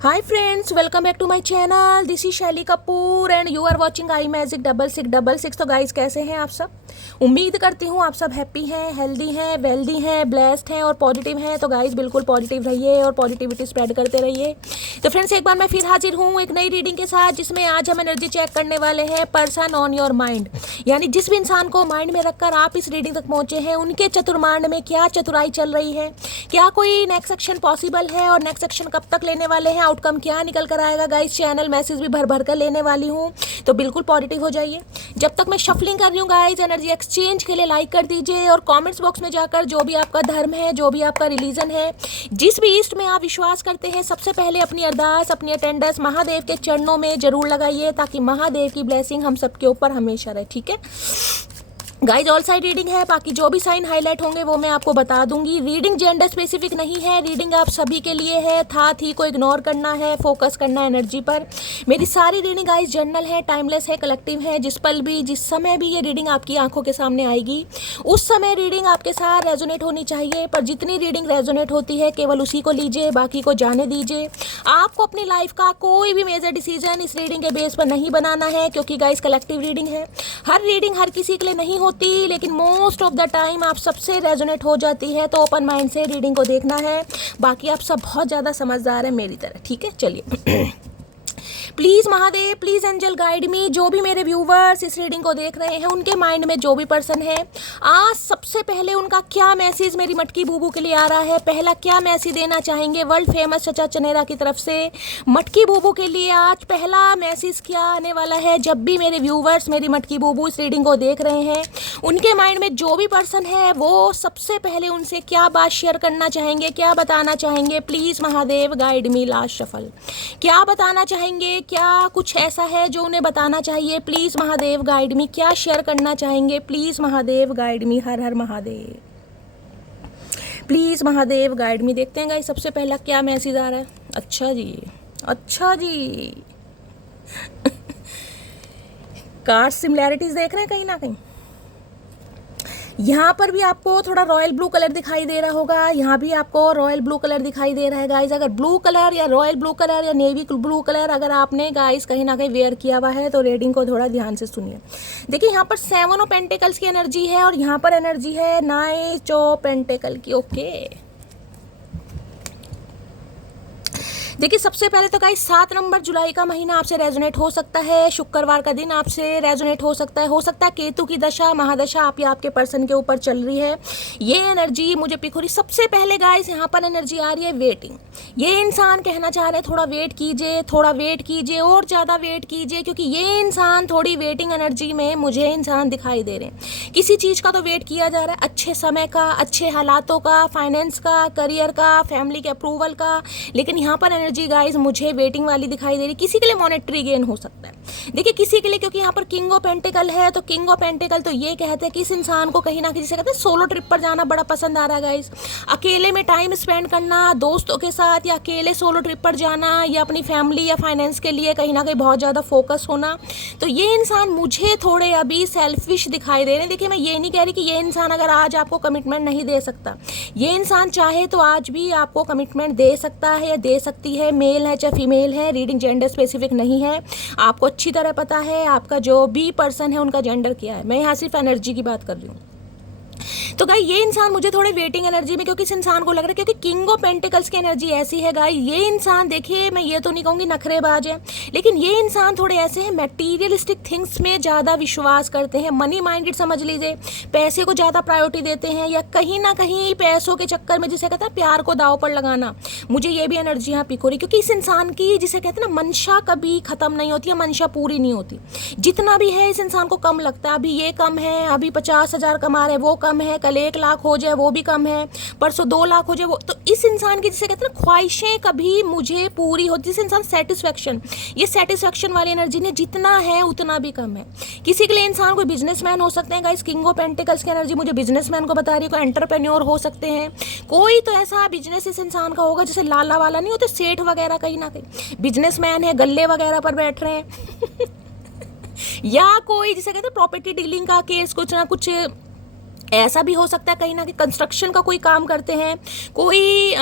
Hi friends, welcome back to my channel. This is शैली Kapoor and you are watching I magic 6666। तो guys कैसे हैं आप सब? उम्मीद करती हूँ आप सब हैप्पी हैं, हेल्दी हैं, वेल्दी हैं, ब्लेस्ड हैं और पॉजिटिव हैं। तो गाइस बिल्कुल पॉजिटिव रहिए और पॉजिटिविटी स्प्रेड करते रहिए। तो फ्रेंड्स एक बार मैं फिर हाजिर हूँ एक नई रीडिंग के साथ, जिसमें आज हम एनर्जी चेक करने वाले हैं पर्सन ऑन योर माइंड। यानी जिस भी इंसान को माइंड में रखकर आप इस रीडिंग तक पहुँचे हैं, उनके चतुर्मांड में क्या चतुराई चल रही है, क्या कोई नेक्स्ट सेक्शन पॉसिबल है और नेक्स्ट सेक्शन कब तक लेने वाले हैं, आउटकम क्या निकल कर आएगा। गाइस चैनल मैसेज भी भर भर कर लेने वाली हूँ, तो बिल्कुल पॉजिटिव हो जाइए। जब तक मैं शफलिंग कर रही हूँ गाइस, एनर्जी एक्सचेंज के लिए लाइक कर दीजिए और कमेंट्स बॉक्स में जाकर जो भी आपका धर्म है, जो भी आपका रिलीजन है, जिस भी ईस्ट में आप विश्वास करते हैं, सबसे पहले अपनी अरदास, अपनी अटेंडेंस महादेव के चरणों में जरूर लगाइए, ताकि महादेव की ब्लेसिंग हम सबके ऊपर हमेशा रहे। ठीक है गाइज, ऑल साइड रीडिंग है, बाकी जो भी साइन हाईलाइट होंगे वो मैं आपको बता दूंगी। रीडिंग जेंडर स्पेसिफिक नहीं है, रीडिंग आप सभी के लिए है। था थी को इग्नोर करना है, फोकस करना है एनर्जी पर। मेरी सारी रीडिंग गाइज जनरल है, टाइमलेस है, कलेक्टिव है। जिस पल भी, जिस समय भी ये रीडिंग आपकी आंखों के सामने आएगी, उस समय रीडिंग आपके साथ रेजोनेट होनी चाहिए। पर जितनी रीडिंग रेजोनेट होती है केवल उसी को लीजिए, बाकी को जाने दीजिए। आपको अपनी लाइफ का कोई भी मेजर डिसीजन इस रीडिंग के बेस पर नहीं बनाना है, क्योंकि गाइज कलेक्टिव रीडिंग है। हर रीडिंग हर किसी के लिए नहीं होती, लेकिन मोस्ट ऑफ द टाइम आप सबसे रेजोनेट हो जाती है। तो ओपन माइंड से रीडिंग को देखना है। बाकी आप सब बहुत ज़्यादा समझदार हैं मेरी तरह। ठीक है, चलिए please Mahadev, please angel guide me. जो भी मेरे व्यूवर्स इस रीडिंग को देख रहे हैं, उनके माइंड में जो भी पर्सन है, आज सबसे पहले उनका क्या मैसेज मेरी मटकी बूबू के लिए आ रहा है, पहला क्या मैसेज देना चाहेंगे वर्ल्ड फेमस चचा चनेरा की तरफ से मटकी बूबू के लिए। आज पहला मैसेज क्या आने वाला है, जब भी मेरे व्यूवर्स मेरी मटकी बूबू इस रीडिंग को देख रहे हैं, उनके माइंड में जो भी पर्सन है, वो सबसे पहले उनसे क्या बात शेयर करना चाहेंगे, क्या बताना चाहेंगे। Please Mahadev guide me. Last shuffle क्या बताना चाहेंगे, क्या कुछ ऐसा है जो उन्हें बताना चाहिए। प्लीज़ महादेव गाइड मी। क्या शेयर करना चाहेंगे, प्लीज़ महादेव गाइड मी। हर हर महादेव, प्लीज़ महादेव गाइड मी। देखते हैं गाइस सबसे पहला क्या मैसेज आ रहा है। अच्छा जी, अच्छा जी कार्ड सिमिलैरिटीज देख रहे हैं कहीं ना कहीं। यहाँ पर भी आपको थोड़ा रॉयल ब्लू कलर दिखाई दे रहा होगा, यहाँ भी आपको रॉयल ब्लू कलर दिखाई दे रहा है गाइस। अगर ब्लू कलर या रॉयल ब्लू कलर या नेवी ब्लू कलर अगर आपने गाइस कहीं ना कहीं वेयर किया हुआ है, तो रीडिंग को थोड़ा ध्यान से सुनिए। देखिए यहाँ पर 7 ऑफ पेंटिकल्स की एनर्जी है और यहाँ पर एनर्जी है 9 ऑफ पेंटिकल की। ओके देखिए सबसे पहले तो गाइस 7 नंबर जुलाई का महीना आपसे रेजोनेट हो सकता है। शुक्रवार का दिन आपसे रेजोनेट हो सकता है। केतु की दशा महादशा आप या आपके पर्सन के ऊपर चल रही है। ये एनर्जी मुझे पिक हो रही। सबसे पहले गाइस यहाँ पर एनर्जी आ रही है वेटिंग। ये इंसान कहना चाह रहे हैं थोड़ा वेट कीजिए, थोड़ा वेट कीजिए और ज़्यादा वेट कीजिए, क्योंकि ये इंसान थोड़ी वेटिंग एनर्जी में मुझे इंसान दिखाई दे रहे हैं। किसी चीज़ का तो वेट किया जा रहा है, अच्छे समय का, अच्छे हालातों का, फाइनेंस का, करियर का, फैमिली के अप्रूवल का, लेकिन यहाँ पर एनर्जी गाइस मुझे वेटिंग वाली दिखाई दे रही। किसी के लिए मॉनेटरी गेन हो सकता है, देखिए किसी के लिए, क्योंकि यहाँ पर किंग ऑफ पेंटिकल है। तो किंग ऑफ पेंटिकल तो ये कहते हैं कि इस इंसान को कहीं ना कहीं से कहते हैं सोलो ट्रिप पर जाना बड़ा पसंद आ रहा है गाइस। अकेले में टाइम स्पेंड करना दोस्तों के साथ, या अकेले सोलो ट्रिप पर जाना, या अपनी फैमिली या फाइनेंस के लिए कहीं ना कहीं बहुत ज़्यादा फोकस होना। तो ये इंसान मुझे थोड़े अभी सेल्फिश दिखाई दे रहे हैं। देखिए मैं ये नहीं कह रही कि ये इंसान अगर आज आपको कमिटमेंट नहीं दे सकता, ये इंसान चाहे तो आज भी आपको कमिटमेंट दे सकता है या दे सकती है। मेल है चाहे फीमेल है, रीडिंग जेंडर स्पेसिफिक नहीं है। आपको अच्छी तरह पता है आपका जो भी पर्सन है उनका जेंडर क्या है। मैं यहाँ सिर्फ एनर्जी की बात कर रही हूँ। तो गाई ये इंसान मुझे थोड़े वेटिंग एनर्जी में, क्योंकि इस इंसान को लग रहा है, क्योंकि किंग ऑफ पेंटिकल्स की एनर्जी ऐसी है गाई। ये इंसान देखिए मैं ये तो नहीं कहूँगी नखरेबाज है, लेकिन ये इंसान थोड़े ऐसे हैं मटेरियलिस्टिक थिंग्स में ज़्यादा विश्वास करते हैं। मनी माइंडेड समझ लीजिए, पैसे को ज़्यादा प्रायोरिटी देते हैं, या कहीं ना कहीं पैसों के चक्कर में जिसे कहते हैं प्यार को दाव पर लगाना। मुझे ये भी एनर्जी यहाँ पिक हो रही, क्योंकि इस इंसान की जिसे कहते हैं ना मंशा कभी खत्म नहीं होती है, मंशा पूरी नहीं होती। जितना भी है इस इंसान को कम लगता है। अभी ये कम है, अभी 50,000 कमा रहे वो कम है, कल 1 लाख हो जाए वो भी कम है, परसों 2 लाख हो जाए वो। तो इस इंसान की जिसे कहते हैं ना ख्वाहिशें कभी मुझे पूरी होती। जिस इंसान सेटिस्फैक्शन, ये सेटिस्फैक्शन वाली एनर्जी ने जितना है उतना भी कम है। किसी के लिए इंसान कोई बिजनेसमैन हो सकते हैं गाइस। किंग ऑफ पेंटिकल्स की एनर्जी मुझे बिजनेसमैन को बता रही है। कोई एंटरप्रेन्योर हो सकते हैं, कोई तो ऐसा बिजनेस इस इंसान का होगा जैसे लाला वाला नहीं होते सेठ वगैरह, कहीं ना कहीं बिजनेसमैन है, गल्ले वगैरह पर बैठ रहे हैं या कोई जिसे कहते हैं प्रॉपर्टी डीलिंग का केस कुछ ना कुछ ऐसा भी हो सकता है कहीं ना कहीं कंस्ट्रक्शन का कोई काम करते हैं, कोई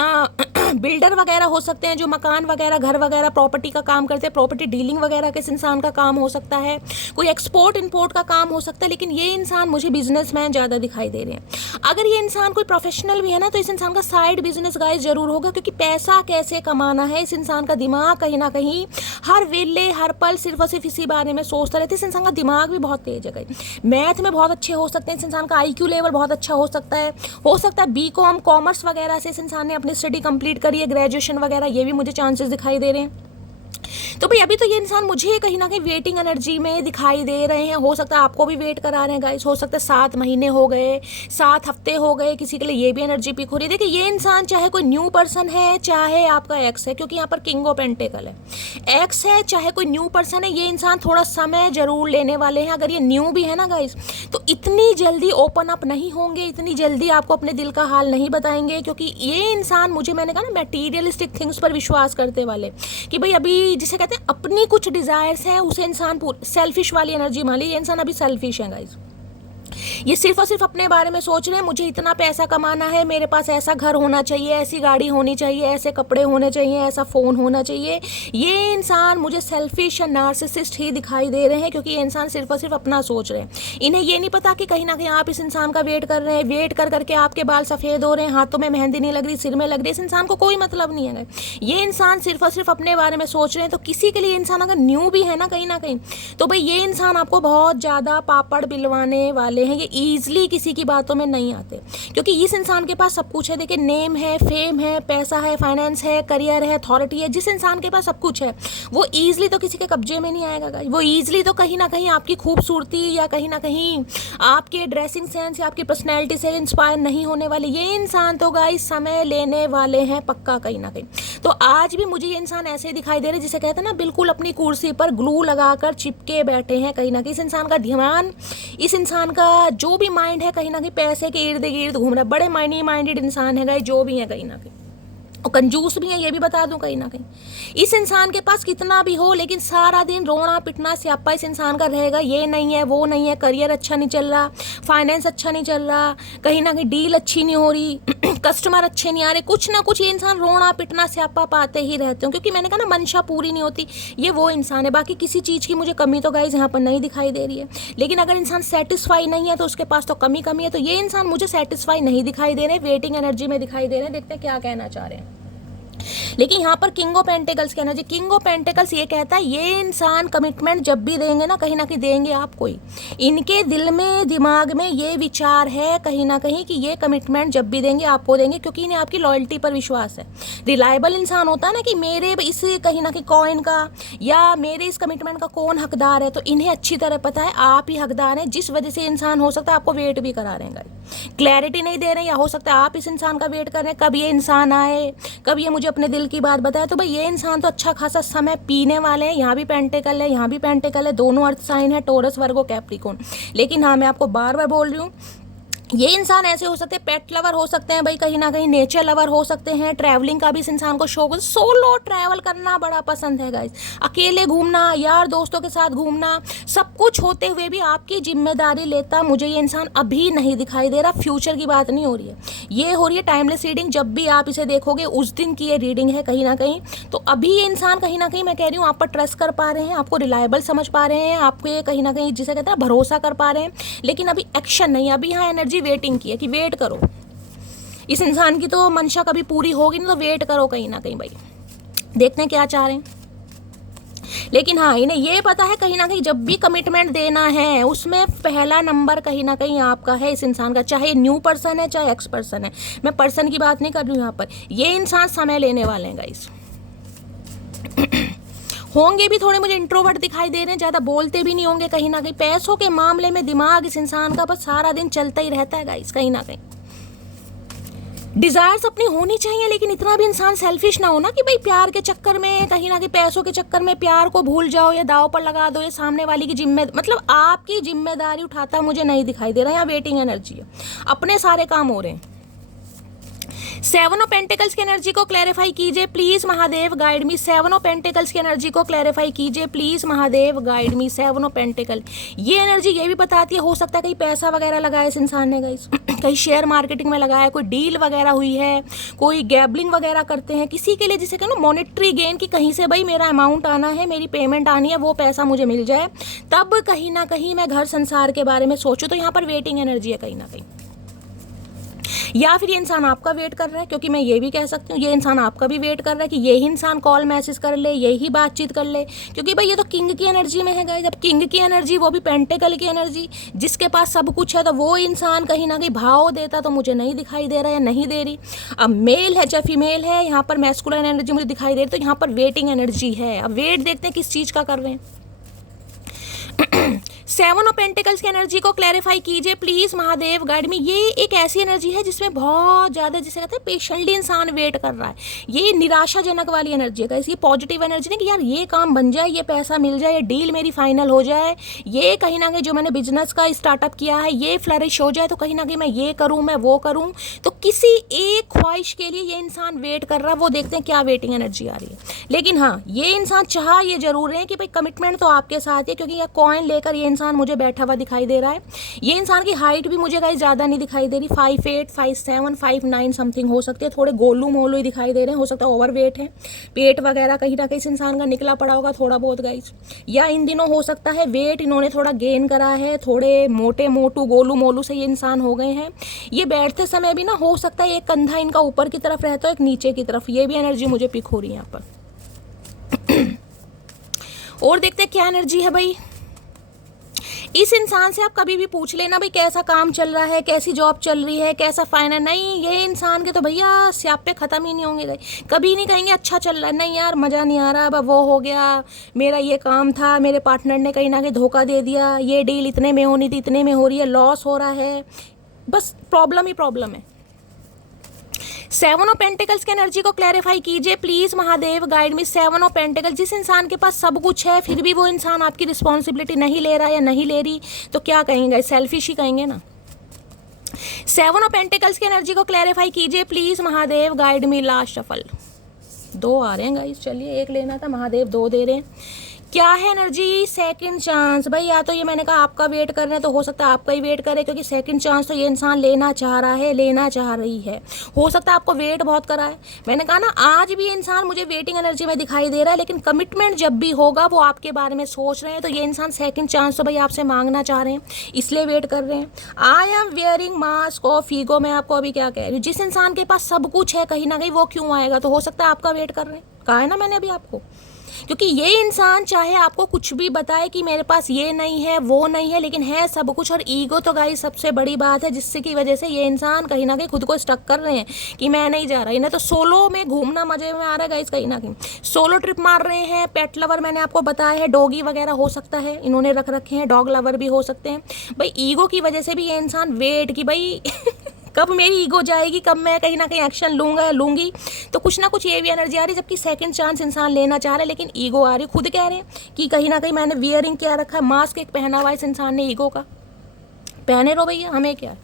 बिल्डर वगैरह हो सकते हैं जो मकान वगैरह, घर वगैरह, प्रॉपर्टी का काम करते हैं, प्रॉपर्टी डीलिंग वगैरह के इस इंसान का काम हो सकता है, कोई एक्सपोर्ट इंपोर्ट का काम हो सकता है। लेकिन ये इंसान मुझे बिजनेसमैन ज़्यादा दिखाई दे रहे हैं। अगर ये इंसान कोई प्रोफेशनल भी है ना, तो इस इंसान का साइड बिजनेस गाइस जरूर होगा, क्योंकि पैसा कैसे कमाना है इस इंसान का दिमाग कहीं ना कहीं हर वेले हर पल सिर्फ और सिर्फ इसी बारे में सोचता रहता है। इस इंसान का दिमाग भी बहुत तेज है गाइस, मैथ में बहुत अच्छे हो सकते हैं, इस इंसान का IQ लेवल बहुत अच्छा हो सकता है BCom कॉमर्स वगैरह से इस इंसान ने अपनी स्टडी कंप्लीट करी है, ग्रेजुएशन वगैरह, ये भी मुझे चांसेस दिखाई दे रहे हैं। तो भाई अभी तो ये इंसान मुझे कहीं ना कहीं वेटिंग एनर्जी में दिखाई दे रहे हैं। हो सकता है आपको भी वेट करा रहे हैं गाइस, हो सकता है 7 महीने हो गए, 7 हफ्ते हो गए, किसी के लिए ये भी एनर्जी पिक हो रही है। देखिए ये इंसान चाहे कोई न्यू पर्सन है, चाहे आपका एक्स है, क्योंकि यहाँ पर किंग ऑफ पेंटिकल है, एक्स है चाहे कोई न्यू पर्सन है, ये इंसान थोड़ा समय जरूर लेने वाले हैं। अगर ये न्यू भी है ना गाइस, तो इतनी जल्दी ओपन अप नहीं होंगे, इतनी जल्दी आपको अपने दिल का हाल नहीं बताएंगे, क्योंकि ये इंसान मुझे, मैंने कहा ना, मटेरियलिस्टिक थिंग्स पर विश्वास करते वाले, कि भाई अभी जिसे कहते हैं अपनी कुछ डिजायर्स हैं, उसे इंसान सेल्फिश वाली एनर्जी मान ली, ये इंसान अभी सेल्फिश है गाइस। ये सिर्फ और सिर्फ अपने बारे में सोच रहे हैं, मुझे इतना पैसा कमाना है, मेरे पास ऐसा घर होना चाहिए, ऐसी गाड़ी होनी चाहिए, ऐसे कपड़े होने चाहिए, ऐसा फ़ोन होना चाहिए। ये इंसान मुझे सेल्फिश या नार्सिसिस्ट ही दिखाई दे रहे हैं, क्योंकि ये इंसान सिर्फ और सिर्फ अपना सोच रहे हैं। इन्हें ये नहीं पता कि कहीं ना कहीं आप इस इंसान का वेट कर रहे हैं, वेट कर करके आपके बाल सफ़ेद हो रहे हैं, हाथों में मेहंदी नहीं लग रही, सिर में लग रही है, इस इंसान को कोई मतलब नहीं है। ये इंसान सिर्फ और सिर्फ अपने बारे में सोच रहे हैं। तो किसी के लिए इंसान अगर न्यू भी है ना कहीं, तो भाई ये इंसान आपको बहुत ज़्यादा पापड़ बिलवाने वाले हैं। ये ईजिली किसी की बातों में नहीं आते, क्योंकि इस इंसान के पास सब कुछ है। देखिए नेम है, फेम है, पैसा है, फाइनेंस है, करियर है, अथॉरिटी है। जिस इंसान के पास सब कुछ है वो ईजिली तो किसी के कब्जे में नहीं आएगा गाइस। वो ईजिली तो कहीं ना कहीं आपकी खूबसूरती या कहीं ना कहीं आपके ड्रेसिंग सेंस या आपकी पर्सनैलिटी से इंस्पायर नहीं होने वाले। ये इंसान तो गाइस समय लेने वाले हैं पक्का कहीं ना कहीं। तो आज भी मुझे ये इंसान ऐसे दिखाई दे रहे जिसे कहते हैं ना, बिल्कुल अपनी कुर्सी पर ग्लू लगाकर चिपके बैठे हैं कहीं ना कहीं। इस इंसान का ध्यान, इस इंसान का जो भी माइंड है कहीं ना कहीं पैसे के इर्द गिर्द घूम रहा है। बड़े मनी माइंडेड इंसान है गाइस जो भी है कहीं ना कहीं, और कंजूस भी है, ये भी बता दूं कहीं ना कहीं। इस इंसान के पास कितना भी हो, लेकिन सारा दिन रोना पिटना स्यापा इस इंसान का रहेगा। ये नहीं है, वो नहीं है, करियर अच्छा नहीं चल रहा, फाइनेंस अच्छा नहीं चल रहा, कहीं ना कहीं डील अच्छी नहीं हो रही, कस्टमर अच्छे नहीं आ रहे, कुछ ना कुछ ये इंसान रोना पिटना स्यापा पाते ही रहते हो। क्योंकि मैंने कहा ना, मंशा पूरी नहीं होती, ये वो इंसान है। बाकी किसी चीज़ की मुझे कमी तो गाइस यहाँ पर नहीं दिखाई दे रही है। लेकिन अगर इंसान सेटिस्फाई नहीं है तो उसके पास तो कमी है। तो ये इंसान मुझे सेटिस्फाई नहीं दिखाई दे रहे, वेटिंग एनर्जी में दिखाई दे रहे हैं। देखते हैं क्या कहना चाह रहे हैं। लेकिन यहाँ पर किंग ऑफ पेंटिकल्स की एनर्जी, किंग ऑफ पेंटिकल्स ये कहता है ये इंसान कमिटमेंट जब भी देंगे ना कहीं देंगे आपको ही। इनके दिल में दिमाग में ये विचार है कहीं ना कहीं कि ये कमिटमेंट जब भी देंगे आपको देंगे, क्योंकि इन्हें आपकी लॉयल्टी पर विश्वास है। रिलायबल इंसान होता है ना कि मेरे इस कहीं ना कहीं कॉइन का या मेरे इस कमिटमेंट का कौन हकदार है, तो इन्हें अच्छी तरह पता है आप ही हकदार हैं। जिस वजह से इंसान हो सकता है आपको वेट भी करा रहे हैं, क्लैरिटी नहीं दे रहे हैं, या हो सकता है आप इस इंसान का वेट कर रहे हैं कब ये इंसान आए, कब ये मुझे अपने दिल की बात बताए। तो भाई ये इंसान तो अच्छा खासा समय पीने वाले हैं। यहाँ भी पेंटिकल है, यहाँ भी पेंटिकल है, दोनों अर्थ साइन है, टोरस, वर्गो, कैप्रिकॉर्न। लेकिन हाँ, मैं आपको बार बार बोल रही हूँ, ये इंसान ऐसे हो सकते हैं, पेट लवर हो सकते हैं भाई, कहीं ना कहीं नेचर लवर हो सकते हैं। ट्रैवलिंग का भी इस इंसान को शौक है, सोलो ट्रैवल करना बड़ा पसंद है गाइस। अकेले घूमना, यार दोस्तों के साथ घूमना, सब कुछ होते हुए भी आपकी जिम्मेदारी लेता मुझे ये इंसान अभी नहीं दिखाई दे रहा। फ्यूचर की बात नहीं हो रही है, ये हो रही है टाइमलेस रीडिंग। जब भी आप इसे देखोगे उस दिन की ये रीडिंग है कहीं ना कहीं। तो अभी ये इंसान कहीं ना कहीं, मैं कह रही हूँ, आप पर ट्रस्ट कर पा रहे हैं, आपको रिलायबल समझ पा रहे हैं, आपको कहीं ना कहीं जिसे कहते हैं भरोसा कर पा रहे हैं। लेकिन अभी एक्शन नहीं, अभी यहाँ एनर्जी वेटिंग की है कि वेट करो। इस इंसान की तो मंशा कभी पूरी होगी नहीं, तो वेट करो कहीं ना कहीं भाई, देखते हैं क्या चाह रहे हैं। लेकिन हाँ, इन्हें ये पता है कहीं ना कहीं जब भी कमिटमेंट देना है उसमें पहला नंबर कहीं ना कहीं आपका है इस इंसान का, चाहे न्यू पर्सन है चाहे एक्स पर्सन है। मैं पर्सन की बात नहीं कर रही हूँ यहाँ पर। ये इंसान समय लेने वाले हैं गाइस। होंगे भी थोड़े मुझे इंट्रोवर्ट दिखाई दे रहे हैं, ज़्यादा बोलते भी नहीं होंगे कहीं ना कहीं। पैसों के मामले में दिमाग इस इंसान का बस सारा दिन चलता ही रहता है गाइस कहीं ना कहीं। डिज़ायर्स अपनी होनी चाहिए, लेकिन इतना भी इंसान सेल्फिश ना हो ना कि भाई प्यार के चक्कर में, कहीं ना कहीं पैसों के चक्कर में प्यार को भूल जाओ या दाव पर लगा दो, या सामने वाली की मतलब आपकी जिम्मेदारी उठाता मुझे नहीं दिखाई दे रहा है। यहाँ वेटिंग एनर्जी है, अपने सारे काम हो रहे हैं। सेवन ऑफ पेंटिकल्स की एनर्जी को क्लैरिफाई कीजिए please Mahadev guide me. Seven of pentacles की एनर्जी को क्लैरिफाई कीजिए please Mahadev guide me. Seven of pentacle, ये एनर्जी ये भी बताती है, हो सकता है कहीं पैसा वगैरह लगाया इस इंसान ने गाइस, कहीं शेयर मार्केटिंग में लगाया, कोई डील वगैरह हुई है, कोई गैबलिंग वगैरह करते हैं किसी के लिए, जिसे कहना मॉनेटरी गेन की कहीं से भाई मेरा अमाउंट आना है, मेरी पेमेंट आनी है, वो पैसा मुझे मिल जाए, तब कहीं ना कहीं मैं घर संसार के बारे में सोचूं। तो यहाँ पर वेटिंग एनर्जी है कहीं ना कहीं। या फिर ये इंसान आपका वेट कर रहा है, क्योंकि मैं ये भी कह सकती हूँ ये इंसान आपका भी वेट कर रहा है कि यही इंसान कॉल मैसेज कर ले, यही बातचीत कर ले, क्योंकि भाई ये तो किंग की एनर्जी में है गाइस। अब किंग की एनर्जी, वो भी पेंटिकल की एनर्जी, जिसके पास सब कुछ है, तो वो इंसान कहीं ना कहीं भाव देता तो मुझे नहीं दिखाई दे रहा है, नहीं दे रही। अब मेल है चाहे फीमेल है, यहाँ पर मैस्कुलाइन एनर्जी मुझे दिखाई दे रही, तो यहाँ पर वेटिंग एनर्जी है। अब वेट देखते हैं किस चीज़ का कर रहे हैं। सेवन ऑफ पेंटिकल्स की एनर्जी को क्लैरिफाई कीजिए प्लीज महादेव गाइड में। ये एक ऐसी एनर्जी है जिसमें बहुत ज़्यादा, जिसे कहते हैं पेशेंटली इंसान वेट कर रहा है। ये निराशाजनक वाली एनर्जी है गाइस, ये पॉजिटिव एनर्जी नहीं कि यार ये काम बन जाए, ये पैसा मिल जाए, ये डील मेरी फाइनल हो जाए, ये कहीं ना कहीं जो मैंने बिजनेस का स्टार्टअप किया है ये फ्लरिश हो जाए, तो कहीं ना कहीं मैं ये करूँ, मैं वो करूँ। तो किसी एक ख्वाहिश के लिए ये इंसान वेट कर रहा है, वो देखते हैं क्या वेटिंग एनर्जी आ रही है। लेकिन हाँ, ये इंसान चाह ये जरूर है कि भाई कमिटमेंट तो आपके साथ है, क्योंकि यह कॉइन लेकर ये इंसान मुझे बैठा हुआ दिखाई दे रहा है। ये इंसान की हाइट भी मुझे गाइस ज़्यादा नहीं दिखाई दे रही, 5'8", 5'7", 5'9" समथिंग हो सकती है, थोड़े गोलू मोलू ही दिखाई दे रहे हैं, हो सकता है ओवर वेट है, पेट वगैरह कहीं ना कहीं इस इंसान का निकला पड़ा होगा थोड़ा बहुत गाइस, या इन दिनों हो सकता है वेट इन्होंने थोड़ा गेन करा है, थोड़े मोटे मोटू गोलू मोलू से ये इंसान हो गए हैं। ये बैठते समय भी ना हो सकता है एक कंधा इनका ऊपर की तरफ रहता है, एक नीचे की तरफ, ये भी एनर्जी मुझे पिक हो रही है यहाँ पर। और देखते हैं क्या एनर्जी है भाई। इस इंसान से आप कभी भी पूछ लेना भाई कैसा काम चल रहा है, कैसी जॉब चल रही है, कैसा फाइनेंस, नहीं ये इंसान के तो भैया स्यापे खत्म ही नहीं होंगे। कभी नहीं कहेंगे अच्छा चल रहा है, नहीं यार मज़ा नहीं आ रहा, अब वो हो गया, मेरा ये काम था, मेरे पार्टनर ने कहीं ना कहीं धोखा दे दिया, ये डील इतने में होनी थी इतने में हो रही है, लॉस हो रहा है, बस प्रॉब्लम ही प्रॉब्लम है। सेवन ऑफ पेंटिकल्स की एनर्जी को क्लैरिफाई कीजिए please Mahadev guide me. Seven of pentacle, जिस इंसान के पास सब कुछ है फिर भी वो इंसान आपकी रिस्पॉन्सिबिलिटी नहीं ले रहा है या नहीं ले रही, तो क्या कहेंगे, सेल्फिश ही कहेंगे ना। सेवन ऑफ पेंटिकल्स की एनर्जी को क्लैरिफाई कीजिए please Mahadev guide me. Last shuffle, 2 आ रहे हैं गाइस, चलिए एक लेना था, महादेव 2 दे रहे हैं। क्या है एनर्जी, सेकंड चांस भाई। या तो ये मैंने कहा आपका वेट कर रहे हैं, तो हो सकता है आपका ही वेट करे, क्योंकि सेकंड चांस तो ये इंसान लेना चाह रहा है, लेना चाह रही है। हो सकता है आपको वेट बहुत करा है, मैंने कहा ना आज भी ये इंसान मुझे वेटिंग एनर्जी में दिखाई दे रहा है, लेकिन कमिटमेंट जब भी होगा वो आपके बारे में सोच रहे हैं, तो ये इंसान सेकंड चांस तो भाई आपसे मांगना चाह रहे हैं, इसलिए वेट कर रहे हैं। I am wearing mask of ego, मैं आपको अभी क्या कह रही हूँ, जिस इंसान के पास सब कुछ है कहीं ना कहीं वो क्यों आएगा, तो हो सकता है आपका वेट कर रहे हैं, कहा है ना मैंने अभी आपको। क्योंकि ये इंसान चाहे आपको कुछ भी बताए कि मेरे पास ये नहीं है वो नहीं है, लेकिन है सब कुछ, और ईगो तो गाइस सबसे बड़ी बात है, जिससे की वजह से ये इंसान कहीं ना कहीं खुद को स्टक कर रहे हैं कि मैं नहीं जा रहा। इन्हें तो सोलो में घूमना मजे में आ रहा है गाइस, कहीं ना कहीं सोलो ट्रिप मार रहे हैं। पेट लवर मैंने आपको बताया है, डॉगी वगैरह हो सकता है इन्होंने रख रखे हैं, डॉग लवर भी हो सकते हैं भाई। ईगो की वजह से भी ये इंसान वेट की भाई कब मेरी ईगो जाएगी, कब मैं कहीं ना कहीं एक्शन लूँगा या लूँगी, तो कुछ ना कुछ ये भी एनर्जी आ रही है। जबकि सेकंड चांस इंसान लेना चाह रहा है, लेकिन ईगो आ रही है, खुद कह रहे हैं कि कहीं ना कहीं मैंने वियरिंग क्या रखा है, मास्क एक पहना हुआ इस इंसान ने ईगो का, पहने रहो भैया, हमें क्या।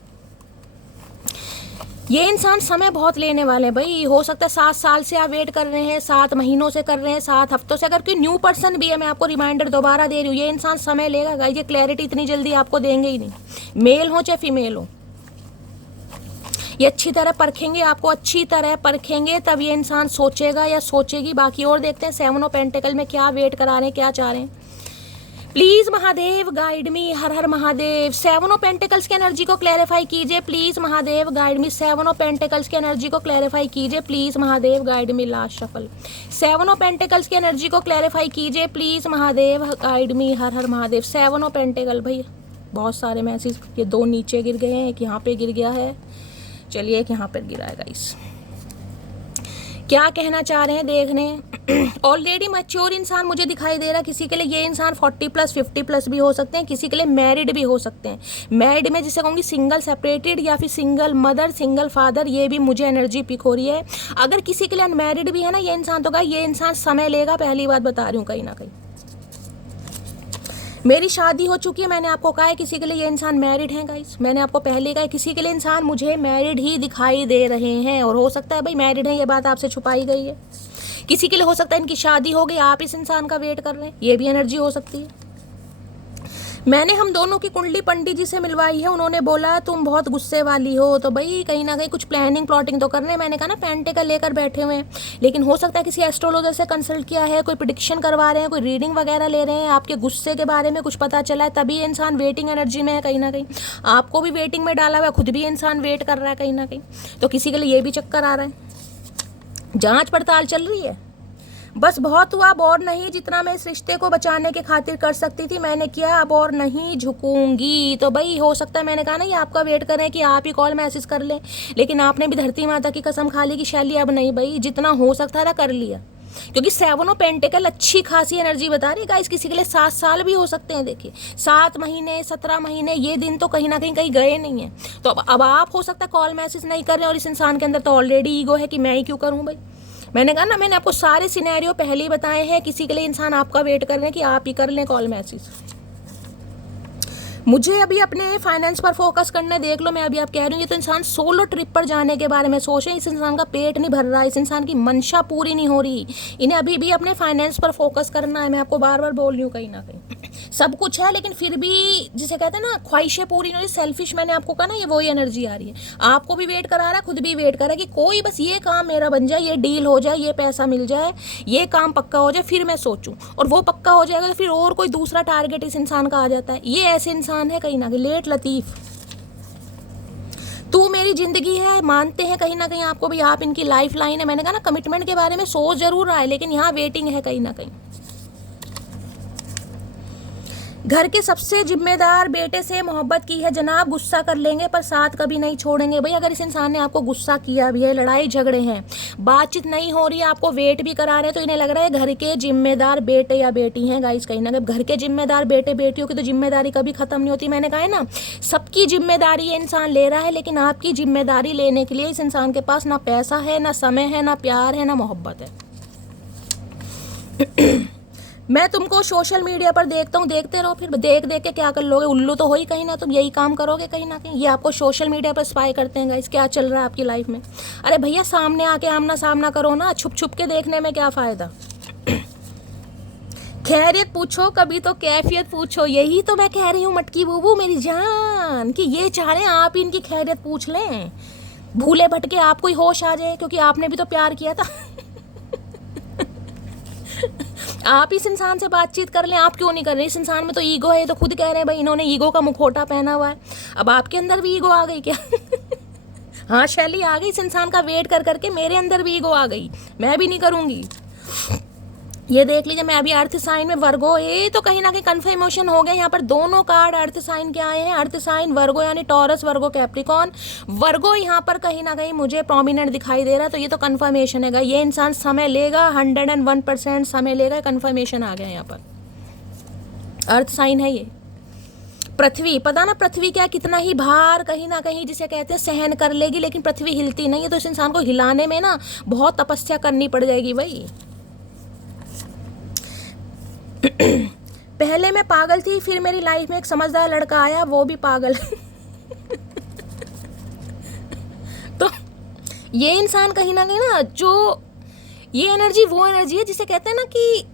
ये इंसान समय बहुत लेने वाले हैं भाई, हो सकता है 7 साल से आप वेट कर रहे हैं, 7 महीनों से कर रहे हैं, 7 हफ्तों से। अगर कोई न्यू पर्सन भी है, मैं आपको रिमाइंडर दोबारा दे रही हूँ, ये इंसान समय लेगा गाइस, ये क्लैरिटी इतनी जल्दी आपको देंगे ही नहीं, मेल हो चाहे फीमेल हो। ये अच्छी तरह परखेंगे, आपको अच्छी तरह परखेंगे, तब ये इंसान सोचेगा या सोचेगी। बाकी और देखते हैं सेवन ऑफ पेंटिकल में क्या वेट करा रहे हैं, क्या चाह रहे हैं। प्लीज महादेव गाइड मी, हर हर महादेव। सेवन ऑफ पेंटिकल्स की एनर्जी को क्लैरिफाई कीजिए please Mahadev guide me. Seven of pentacles की एनर्जी को क्लैरिफाई कीजिए please Mahadev guide me. Last shuffle, seven of pentacles की एनर्जी को क्लैरिफाई कीजिए प्लीज महादेव गाइड मी, हर हर महादेव। सेवन ऑफ पेंटिकल भाई बहुत सारे मैसेज, ये 2 नीचे गिर गए हैं, एक यहाँ पे गिर गया है, चलिए एक यहाँ पर गिरा है गाइस। क्या कहना चाह रहे हैं देखने। ऑलरेडी मैच्योर इंसान मुझे दिखाई दे रहा है, किसी के लिए ये इंसान 40+, 50+ भी हो सकते हैं, किसी के लिए मैरिड भी हो सकते हैं। मैरिड में जिसे कहूँगी सिंगल सेपरेटेड, या फिर सिंगल मदर, सिंगल फादर, ये भी मुझे एनर्जी पिक हो रही है। अगर किसी के लिए अनमैरिड भी है ना ये इंसान, तो ये इंसान समय लेगा, पहली बात बता रही हूँ कहीं ना कहीं। मेरी शादी हो चुकी है, मैंने आपको कहा है किसी के लिए ये इंसान मैरिड है गाइस, मैंने आपको पहले कहा है किसी के लिए इंसान मुझे मैरिड ही दिखाई दे रहे हैं, और हो सकता है भाई मैरिड है ये बात आपसे छुपाई गई है। किसी के लिए हो सकता है इनकी शादी हो गई, आप इस इंसान का वेट कर रहे हैं, ये भी एनर्जी हो सकती है। मैंने हम दोनों की कुंडली पंडित जी से मिलवाई है, उन्होंने बोला तुम बहुत गुस्से वाली हो, तो भाई कहीं ना कहीं कुछ प्लानिंग प्लॉटिंग तो कर रहे हैं। मैंने कहा ना पेंटिकल लेकर बैठे हुए हैं, लेकिन हो सकता है किसी एस्ट्रोलॉजर से कंसल्ट किया है, कोई प्रिडिक्शन करवा रहे हैं, कोई रीडिंग वगैरह ले रहे हैं, आपके गुस्से के बारे में कुछ पता चला है, तभी ये इंसान वेटिंग एनर्जी में है। कहीं ना कहीं आपको भी वेटिंग में डाला हुआ है, खुद भी इंसान वेट कर रहा है कहीं ना कहीं, तो किसी के लिए ये भी चक्कर आ रहा है। जाँच पड़ताल चल रही है, बस बहुत हुआ, अब और नहीं। जितना मैं इस रिश्ते को बचाने के खातिर कर सकती थी मैंने किया, अब और नहीं झुकूंगी। तो भाई हो सकता है, मैंने कहा ना ये आपका वेट करें कि आप ही कॉल मैसेज कर लें, लेकिन आपने भी धरती माता की कसम खा ली कि शैली अब नहीं भाई, जितना हो सकता था कर लिया, क्योंकि 7 ऑफ पेंटिकल अच्छी खासी एनर्जी बता रही है गाइस। किसी के लिए 7 साल भी हो सकते हैं, देखिए 7 महीने 17 महीने, ये दिन तो कहीं ना कहीं गए नहीं है। तो अब आप हो सकता है कॉल मैसेज नहीं कर रहे, और इस इंसान के अंदर तो ऑलरेडी ईगो है कि मैं ही क्यों करूँ भाई। मैंने कहा ना, मैंने आपको सारे सिनेरियो पहले ही बताए हैं, किसी के लिए इंसान आपका वेट कर रहे हैं कि आप ही कर लें कॉल मैसेज। मुझे अभी अपने फाइनेंस पर फोकस करने देख लो, मैं अभी आप कह रही हूँ ये तो इंसान सोलो ट्रिप पर जाने के बारे में सोच रहे हैं, इस इंसान का पेट नहीं भर रहा, इस इंसान की मंशा पूरी नहीं हो रही, इन्हें अभी भी अपने फाइनेंस पर फोकस करना है। मैं आपको बार बार बोल रही हूँ, कहीं ना कहीं सब कुछ है, लेकिन फिर भी जिसे कहते हैं ना ख्वाहिशें पूरी नहीं हो रही, सेल्फिश। मैंने आपको कहा ना ये वही एनर्जी आ रही है, आपको भी वेट करा रहा है, खुद भी वेट कर रहा है कि कोई बस ये काम मेरा बन जाए, ये डील हो जाए, ये पैसा मिल जाए, ये काम पक्का हो जाए, फिर मैं सोचूं। और वो पक्का हो जाएगा तो फिर और कोई दूसरा टारगेट इस इंसान का आ जाता है। ये ऐसे इंसान है कहीं ना कहीं, लेट लतीफ, तू मेरी जिंदगी है, मानते हैं कहीं ना कहीं आपको भी, आप इनकी लाइफ लाइन है। मैंने कहा ना कमिटमेंट के बारे में सोच जरूर रहा है, लेकिन यहाँ वेटिंग है कहीं ना कहीं। घर के सबसे जिम्मेदार बेटे से मोहब्बत की है जनाब, गुस्सा कर लेंगे पर साथ कभी नहीं छोड़ेंगे। भाई अगर इस इंसान ने आपको गुस्सा किया भी है, लड़ाई झगड़े हैं, बातचीत नहीं हो रही है, आपको वेट भी करा रहे हैं, तो इन्हें लग रहा है घर के जिम्मेदार बेटे या बेटी हैं गाइस। कहीं ना कहीं घर के जिम्मेदार बेटे बेटियों की तो जिम्मेदारी कभी खत्म नहीं होती। मैंने कहा है ना, सबकी जिम्मेदारी ये इंसान ले रहा है, लेकिन आपकी जिम्मेदारी लेने के लिए इस इंसान के पास ना पैसा है, ना समय है, ना प्यार है, ना मोहब्बत है। मैं तुमको सोशल मीडिया पर देखता हूँ, देखते रहो, फिर देख देख के क्या कर लोगे, उल्लू तो हो ही कहीं ना, तुम यही काम करोगे कहीं ना कहीं। ये आपको सोशल मीडिया पर स्पाई करते हैं गाइस, क्या चल रहा है आपकी लाइफ में। अरे भैया सामने आके आमना सामना करो ना, छुप छुप के देखने में क्या फ़ायदा। खैरियत पूछो कभी तो कैफियत पूछो, यही तो मैं कह रही हूँ मटकी बूबू मेरी जान, कि ये चाह रहे हैं आप इनकी खैरियत पूछ लें, भूले भटके आपको ही होश आ जाए, क्योंकि आपने भी तो प्यार किया था। आप इस इंसान से बातचीत कर लें, आप क्यों नहीं कर रहे। इस इंसान में तो ईगो है, तो खुद कह रहे हैं भाई इन्होंने ईगो का मुखौटा पहना हुआ है। अब आपके अंदर भी ईगो आ गई क्या? हाँ शैली आ गई, इस इंसान का वेट कर करके मेरे अंदर भी ईगो आ गई, मैं भी नहीं करूँगी। ये देख लीजिए, मैं अभी अर्थ साइन में वर्गो, ये तो कहीं ना कहीं कन्फर्मेशन हो गया। यहाँ पर दोनों कार्ड अर्थ साइन के आए हैं, अर्थ साइन वर्गो यानी टॉरस, वर्गो कैप्रिकॉन। वर्गो यहाँ पर कहीं ना कहीं मुझे प्रोमिनेंट दिखाई दे रहा है, तो ये तो कन्फर्मेशन है। ये इंसान समय लेगा, 101% समय लेगा, कन्फर्मेशन आ गया यहाँ पर। अर्थ साइन है ये। पृथ्वी, पता ना पृथ्वी क्या कितना ही भार कहीं ना कहीं जिसे कहते हैं सहन कर लेगी, लेकिन पृथ्वी हिलती नहीं है, तो इस इंसान को हिलाने में ना बहुत तपस्या करनी पड़ जाएगी भाई। पहले मैं पागल थी, फिर मेरी लाइफ में एक समझदार लड़का आया, वो भी पागल। तो ये इंसान कहीं ना कहीं ना, जो ये एनर्जी वो एनर्जी है जिसे कहते हैं ना कि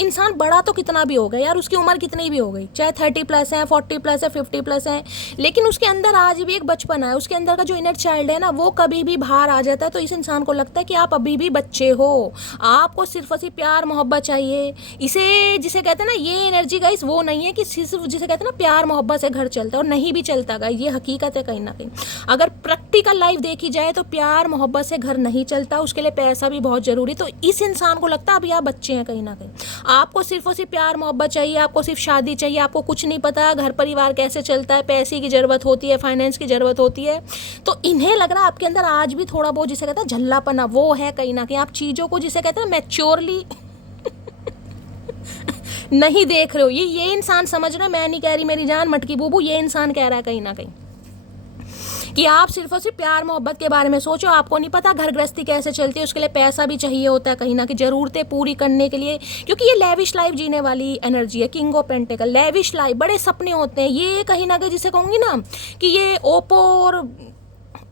इंसान बड़ा तो कितना भी हो गया यार, उसकी उम्र कितनी भी हो गई, चाहे 30+ है, 40+ है, 50+ है, लेकिन उसके अंदर आज भी एक बचपन है, उसके अंदर का जो इनर चाइल्ड है ना, वो कभी भी बाहर आ जाता है। तो इस इंसान को लगता है कि आप अभी भी बच्चे हो, आपको सिर्फ और सिर्फ प्यार मोहब्बत चाहिए। इसे जिसे कहते हैं ना, ये एनर्जी गाइस वो नहीं है कि सिर्फ जिसे कहते हैं ना प्यार मोहब्बत से घर चलता है, और नहीं भी चलता गाइस, ये हकीकत है कहीं ना कहीं। अगर प्रैक्टिकल लाइफ देखी जाए तो प्यार मोहब्बत से घर नहीं चलता, उसके लिए पैसा भी बहुत जरूरी। तो इस इंसान को लगता है अभी आप बच्चे हैं कहीं ना कहीं, आपको सिर्फ और सिर्फ प्यार मोहब्बत चाहिए, आपको सिर्फ शादी चाहिए, आपको कुछ नहीं पता घर परिवार कैसे चलता है, पैसे की ज़रूरत होती है, फाइनेंस की ज़रूरत होती है। तो इन्हें लग रहा है आपके अंदर आज भी थोड़ा बहुत जिसे कहते हैं झल्लापना वो है कहीं ना कहीं, आप चीज़ों को जिसे कहते हैं मैच्योरली नहीं देख रहे हो। ये इंसान समझ रहे, मैं नहीं कह रही मेरी जान मटकी बूबू, ये इंसान कह रहा है कहीं ना कहीं कि आप सिर्फ और सिर्फ प्यार मोहब्बत के बारे में सोचो। आपको नहीं पता घर गृहस्थी कैसे चलती है, उसके लिए पैसा भी चाहिए होता है कहीं ना कहीं, ज़रूरतें पूरी करने के लिए, क्योंकि ये लेविश लाइफ जीने वाली एनर्जी है। King of pentacle, lavish life, बड़े सपने होते हैं ये कहीं ना कहीं, जिसे कहूँगी ना कि ये ओप्पो और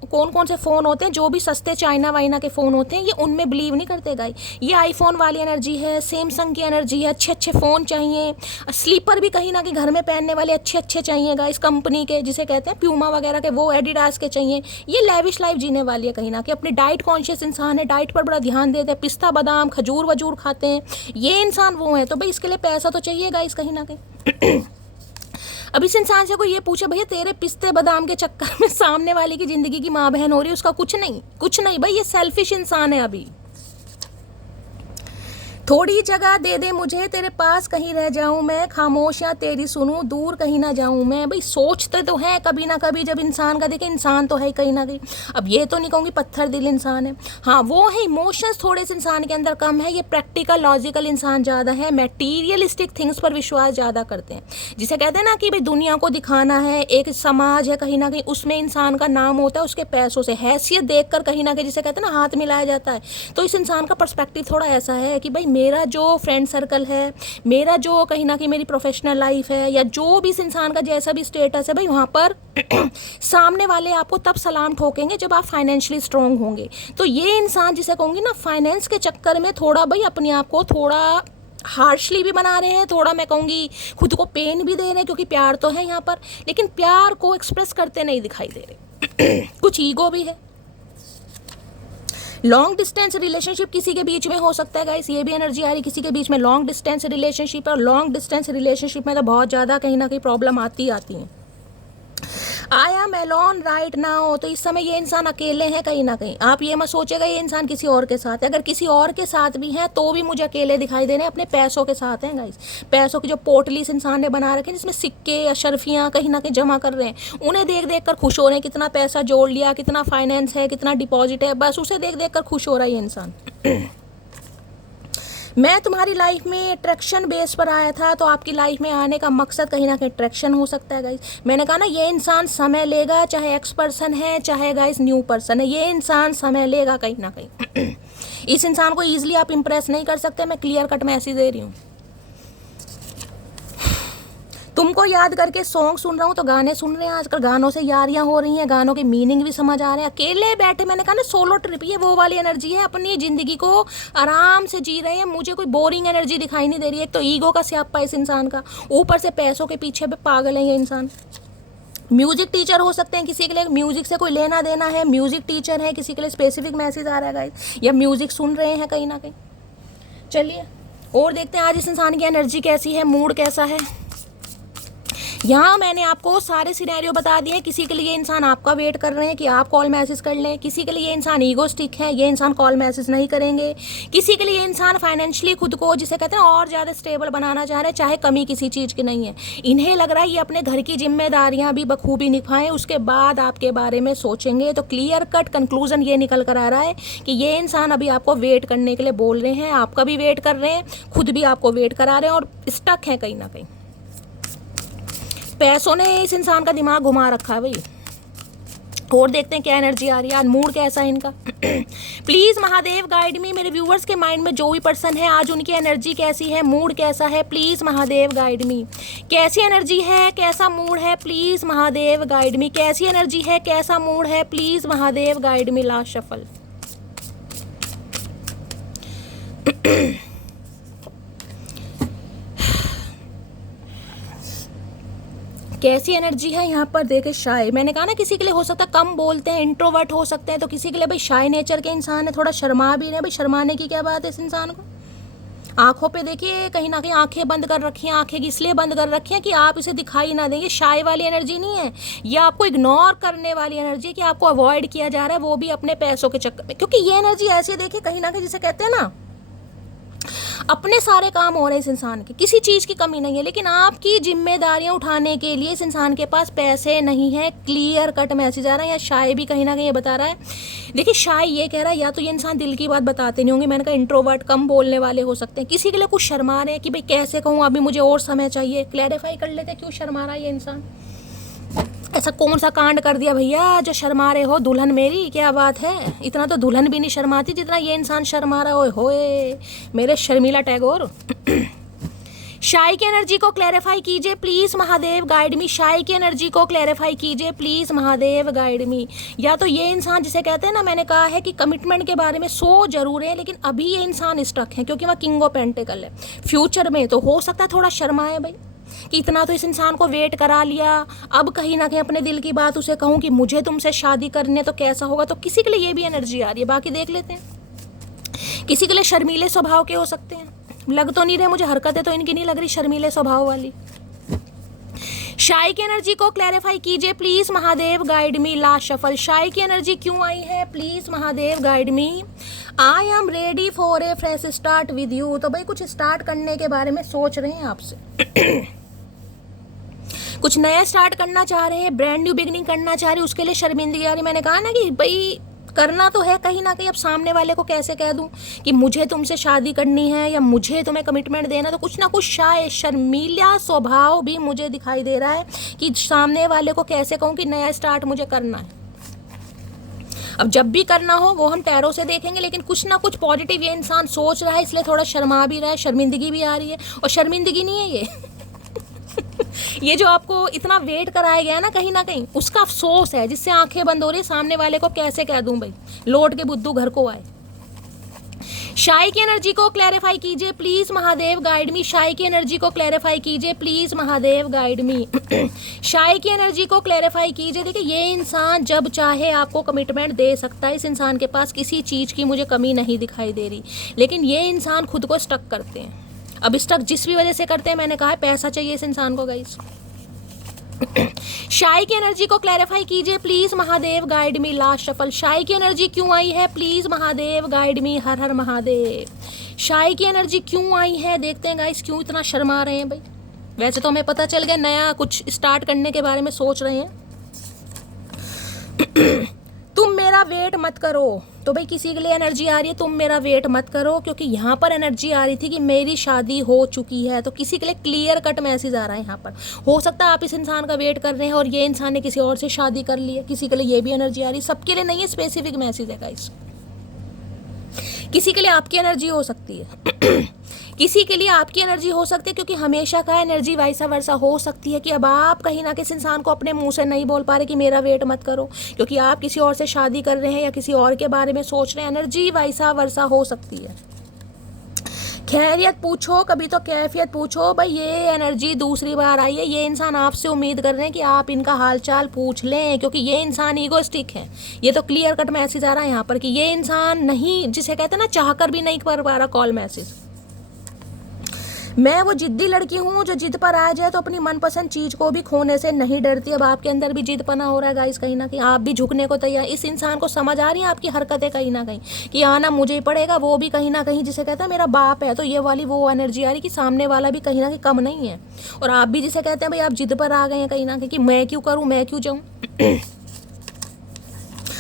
कौन कौन से फ़ोन होते हैं, जो भी सस्ते चाइना वाइना के फ़ोन होते हैं, ये उनमें बिलीव नहीं करते गाइस। ये आईफोन वाली एनर्जी है, सैमसंग की एनर्जी है, अच्छे अच्छे फ़ोन चाहिए, स्लीपर भी कहीं ना कहीं घर में पहनने वाले अच्छे अच्छे चाहिए गाइस, कंपनी के जिसे कहते हैं प्यूमा वगैरह के, वो एडिडास के चाहिए। ये लेविश लाइफ जीने वाली है कहीं ना कहीं। अपनी डाइट कॉन्शियस इंसान है, डाइट पर बड़ा ध्यान देते हैं, पिस्ता बादाम खजूर वजूर खाते हैं, ये इंसान वो है। तो भाई इसके लिए पैसा तो चाहिए गाइस कहीं ना कहीं। अब इस इंसान से कोई ये पूछे भैया तेरे पिस्ते बादाम के चक्कर में सामने वाले की जिंदगी की माँ बहन हो रही है, उसका कुछ नहीं भाई, ये सेल्फिश इंसान है। अभी थोड़ी जगह दे दे मुझे, तेरे पास कहीं रह जाऊं मैं, खामोशियां तेरी सुनूं, दूर कहीं ना जाऊं मैं। भाई सोचते तो हैं कभी ना कभी, जब इंसान का देखे, इंसान तो है कहीं ना कहीं। अब ये तो नहीं कहूँगी पत्थर दिल इंसान है, हाँ वो है, इमोशंस थोड़े से इंसान के अंदर कम है। ये प्रैक्टिकल लॉजिकल इंसान ज़्यादा है, मैटीरियलिस्टिक थिंग्स पर विश्वास ज़्यादा करते हैं, जिसे कहते हैं ना कि भाई दुनिया को दिखाना है, एक समाज है कहीं ना कहीं, उसमें इंसान का नाम होता है उसके पैसों से, हैसियत देख कर कहीं ना कहीं, जिसे कहते हैं ना हाथ मिलाया जाता है। तो इस इंसान का पर्सपेक्टिव थोड़ा ऐसा है कि भाई मेरा जो फ्रेंड सर्कल है, मेरा जो कहीं ना कहीं मेरी प्रोफेशनल लाइफ है, या जो भी इस इंसान का जैसा भी स्टेटस है, भाई वहाँ पर सामने वाले आपको तब सलाम ठोकेंगे जब आप फाइनेंशियली स्ट्रांग होंगे। तो ये इंसान जिसे कहूँगी ना, फाइनेंस के चक्कर में थोड़ा भाई अपने आप को थोड़ा हार्शली भी बना रहे हैं, थोड़ा मैं कहूँगी खुद को पेन भी दे रहे हैं, क्योंकि प्यार तो है यहाँ पर, लेकिन प्यार को एक्सप्रेस करते नहीं दिखाई दे रहे। कुछ ईगो भी है। लॉन्ग डिस्टेंस रिलेशनशिप किसी के बीच में हो सकता है गाइस, ये भी एनर्जी आ रही किसी के बीच में लॉन्ग डिस्टेंस रिलेशनशिप है। और लॉन्ग डिस्टेंस रिलेशनशिप में तो बहुत ज़्यादा कहीं ना कहीं प्रॉब्लम आती है। I am alone right now, तो इस समय ये इंसान अकेले हैं कहीं ना कहीं। आप ये मत सोचेगा ये इंसान किसी और के साथ है, अगर किसी और के साथ भी हैं तो भी मुझे अकेले दिखाई दे रहे हैं, अपने पैसों के साथ हैं गाइस। पैसों की जो पोटली इस इंसान ने बना रखे हैं, जिसमें सिक्के या शर्फियाँ कहीं ना कहीं जमा कर रहे हैं, उन्हें देख देख कर खुश हो रहे हैं। कितना पैसा जोड़ लिया, कितना फाइनेंस है, कितना डिपॉजिट है, बस उसे देख देख कर खुश हो रहा है ये इंसान। मैं तुम्हारी लाइफ में अट्रैक्शन बेस पर आया था, तो आपकी लाइफ में आने का मकसद कहीं ना कहीं अट्रैक्शन हो सकता है गाइस। मैंने कहा ना ये इंसान समय लेगा, चाहे एक्स पर्सन है चाहे गाइस न्यू पर्सन है, ये इंसान समय लेगा कहीं ना कहीं। इस इंसान को ईजिली आप इंप्रेस नहीं कर सकते, मैं क्लियर कट मैसेज दे रही हूँ। तुमको याद करके सॉन्ग सुन रहा हूँ, तो गाने सुन रहे हैं आजकल, गानों से यारियाँ हो रही हैं, गानों के मीनिंग भी समझ आ रहे हैं। अकेले बैठे, मैंने कहा ना सोलो ट्रिप, ये वो वाली एनर्जी है, अपनी ज़िंदगी को आराम से जी रहे हैं। मुझे कोई बोरिंग एनर्जी दिखाई नहीं दे रही है। एक तो ईगो का स्यापा इस इंसान का, ऊपर से पैसों के पीछे पे पागल है ये इंसान। म्यूजिक टीचर हो सकते हैं, किसी के लिए म्यूजिक से कोई लेना देना है, म्यूजिक टीचर है, किसी के लिए स्पेसिफिक मैसेज आ रहा है गाइस, या म्यूजिक सुन रहे हैं कहीं ना कहीं। चलिए और देखते हैं आज इस इंसान की एनर्जी कैसी है, मूड कैसा है। यहाँ मैंने आपको सारे सिनेरियो बता दिए। किसी के लिए इंसान आपका वेट कर रहे हैं कि आप कॉल मैसेज कर लें, किसी के लिए इंसान ईगोस्टिक है, ये इंसान कॉल मैसेज नहीं करेंगे, किसी के लिए इंसान फाइनेंशियली खुद को जिसे कहते हैं और ज़्यादा स्टेबल बनाना चाह रहे हैं, चाहे कमी किसी चीज़ की नहीं है। इन्हें लग रहा है ये अपने घर की जिम्मेदारियाँ भी बखूबी निभाएं, उसके बाद आपके बारे में सोचेंगे। तो क्लियर कट कंक्लूजन ये निकल कर आ रहा है कि ये इंसान अभी आपको वेट करने के लिए बोल रहे हैं, आपका भी वेट कर रहे हैं, खुद भी आपको वेट करा रहे हैं और स्टक हैं कहीं ना कहीं। पैसों ने इस इंसान का दिमाग घुमा रखा है भाई। और देखते हैं क्या एनर्जी आ रही है आज, मूड कैसा है इनका। प्लीज़ महादेव गाइड मी, मेरे व्यूवर्स के माइंड में जो भी पर्सन है आज उनकी एनर्जी कैसी है, मूड कैसा है, प्लीज़ महादेव गाइड मी। कैसी एनर्जी है, कैसा मूड है, प्लीज़ महादेव गाइड मी। कैसी एनर्जी है, कैसा मूड है, please Mahadev guide me. Last shuffle. कैसी एनर्जी है यहाँ पर देखे, शाय। मैंने कहा ना किसी के लिए हो सकता है कम बोलते हैं, इंट्रोवर्ट हो सकते हैं, तो किसी के लिए भाई शाय नेचर के इंसान है, थोड़ा शर्मा भी रहे। भाई शर्माने की क्या बात है इस इंसान को। आंखों पे देखिए कहीं ना कहीं आंखें बंद कर रखी हैं, आंखें इसलिए बंद कर रखी हैं कि आप इसे दिखाई ना दें। ये शाय वाली एनर्जी नहीं है, ये आपको इग्नोर करने वाली एनर्जी है कि आपको अवॉइड किया जा रहा है, वो भी अपने पैसों के चक्कर में। क्योंकि ये एनर्जी ऐसी देखिए कहीं ना कहीं जिसे कहते हैं ना अपने सारे काम हो रहे हैं इस इंसान के, किसी चीज़ की कमी नहीं है, लेकिन आपकी जिम्मेदारियां उठाने के लिए इस इंसान के पास पैसे नहीं है। क्लियर कट मैसेज आ रहा है। या शाय भी कहीं ना कहीं ये बता रहा है। देखिए शाय ये कह रहा है या तो ये इंसान दिल की बात बताते नहीं होंगे, मैंने कहा इंट्रोवर्ट कम बोलने वाले हो सकते हैं, किसी के लिए कुछ शर्मा रहे हैं कि भाई कैसे कहूँ, अभी मुझे और समय चाहिए। क्लैरिफाई कर लेते हैं क्यों शर्मा रहा है ये इंसान। ऐसा कौन सा कांड कर दिया भैया जो शर्मा रहे हो? दुल्हन मेरी, क्या बात है? इतना तो दुल्हन भी नहीं शर्माती जितना ये इंसान शर्मा रहा हो। होए मेरे शर्मिला टैगोर। शाई की एनर्जी को क्लैरिफाई कीजिए प्लीज महादेव गाइड मी। शाई की एनर्जी को क्लैरिफाई कीजिए प्लीज महादेव गाइड मी। या तो ये इंसान जिसे कहते हैं ना, मैंने कहा है कि कमिटमेंट के बारे में सो जरूर है, लेकिन अभी ये इंसान स्टक है क्योंकि वह किंग ऑफ पेंटिकल है। फ्यूचर में तो हो सकता है थोड़ा शर्माए भाई कि इतना तो इस इंसान को वेट करा लिया, अब कहीं ना कहीं अपने दिल की बात उसे कहूँ कि मुझे तुमसे शादी करनी है तो कैसा होगा। तो किसी के लिए ये भी एनर्जी आ रही है, बाकी देख लेते हैं। किसी के लिए शर्मीले स्वभाव के हो सकते हैं, लग तो नहीं रहे मुझे, हरकतें तो इनकी नहीं लग रही शर्मीले स्वभाव वाली। शाई की एनर्जी को क्लैरिफाई कीजिए please Mahadev guide me. Last shuffle, शाई की एनर्जी क्यों आई है please Mahadev guide me. I am ready for a fresh start with you. तो भाई कुछ स्टार्ट करने के बारे में सोच रहे हैं आपसे। कुछ नया स्टार्ट करना चाह रहे हैं, ब्रांड न्यू बिगनिंग करना चाह रहे हैं, उसके लिए शर्मिंदगी आ रही। मैंने कहा ना कि भाई करना तो है कहीं ना कहीं, अब सामने वाले को कैसे कह दूं कि मुझे तुमसे शादी करनी है या मुझे तुम्हें कमिटमेंट देना, तो कुछ ना कुछ शायद शर्मीला स्वभाव भी मुझे दिखाई दे रहा है कि सामने वाले को कैसे कहूं कि नया स्टार्ट मुझे करना है। अब जब भी करना हो वो हम टैरो से देखेंगे, लेकिन कुछ ना कुछ पॉजिटिव ये इंसान सोच रहा है, इसलिए थोड़ा शर्मा भी रहा है, शर्मिंदगी भी आ रही है। और शर्मिंदगी नहीं है ये ये जो आपको इतना वेट कराया गया ना कहीं ना कहीं, उसका अफसोस है जिससे आंखें बंद हो रही है। सामने वाले को कैसे कह दूं भाई, लौट के बुद्धू घर को आए। शाई की एनर्जी को क्लैरिफाई कीजिए प्लीज महादेव गाइड मी। शाई की एनर्जी को क्लैरिफाई कीजिए प्लीज महादेव गाइड मी। शाई की एनर्जी को क्लैरिफाई कीजिए। देखिए ये इंसान जब चाहे आपको कमिटमेंट दे सकता है, इस इंसान के पास किसी चीज की मुझे कमी नहीं दिखाई दे रही, लेकिन ये इंसान खुद को स्टक करते हैं। अब स्टक जिस भी वजह से करते हैं, मैंने कहा है पैसा चाहिए इस इंसान को गाइस। शाई की एनर्जी को क्लैरिफाई कीजिए please Mahadev guide me. Last shuffle, शाई की एनर्जी क्यों आई है प्लीज महादेव गाइड मी। हर हर महादेव। शाई की एनर्जी क्यों आई है, देखते हैं गाइस क्यों इतना शर्मा रहे हैं भाई। वैसे तो हमें पता चल गया नया कुछ स्टार्ट करने के बारे में सोच रहे हैं। तुम मेरा वेट मत करो। तो भाई किसी के लिए एनर्जी आ रही है तुम मेरा वेट मत करो, क्योंकि यहाँ पर एनर्जी आ रही थी कि मेरी शादी हो चुकी है। तो किसी के लिए क्लियर कट मैसेज आ रहा है यहाँ पर। हो सकता है आप इस इंसान का वेट कर रहे हैं और ये इंसान ने किसी और से शादी कर ली है, किसी के लिए ये भी एनर्जी आ रही है। सबके लिए नहीं है, स्पेसिफिक मैसेज है गाइस। किसी के लिए आपकी एनर्जी हो सकती है किसी के लिए आपकी एनर्जी हो सकती है, क्योंकि हमेशा का एनर्जी वैसा वर्सा हो सकती है कि अब आप कहीं ना किसी इंसान को अपने मुंह से नहीं बोल पा रहे कि मेरा वेट मत करो, क्योंकि आप किसी और से शादी कर रहे हैं या किसी और के बारे में सोच रहे हैं। एनर्जी वैसा वर्सा हो सकती है। खैरियत पूछो, कभी तो कैफियत पूछो। भाई ये एनर्जी दूसरी बार आई है, ये इंसान आपसे उम्मीद कर रहे हैं कि आप इनका हालचाल पूछ लें, क्योंकि ये इंसान ईगोस्टिक है। ये तो क्लियर कट मैसेज आ रहा है यहाँ पर कि ये इंसान नहीं, जिसे कहते हैं ना चाहकर भी नहीं कर पा रहा कॉल मैसेज। मैं वो जिद्दी लड़की हूँ जो जिद पर आ जाए तो अपनी मनपसंद चीज को भी खोने से नहीं डरती। अब आपके अंदर भी जिदपना हो रहा है गाइस, कहीं ना कहीं आप भी झुकने को तैयार। इस इंसान को समझ आ रही है आपकी हरकतें कहीं ना कहीं कि आना मुझे ही पड़ेगा। वो भी कहीं ना कहीं जिसे कहता है मेरा बाप है, तो ये वाली वो एनर्जी आ रही कि सामने वाला भी कहीं ना कहीं कम नहीं है। और आप भी जिसे कहते हैं भाई आप जिद पर आ गए हैं कहीं ना कहीं कि मैं क्यों करूँ, मैं क्यों जाऊँ।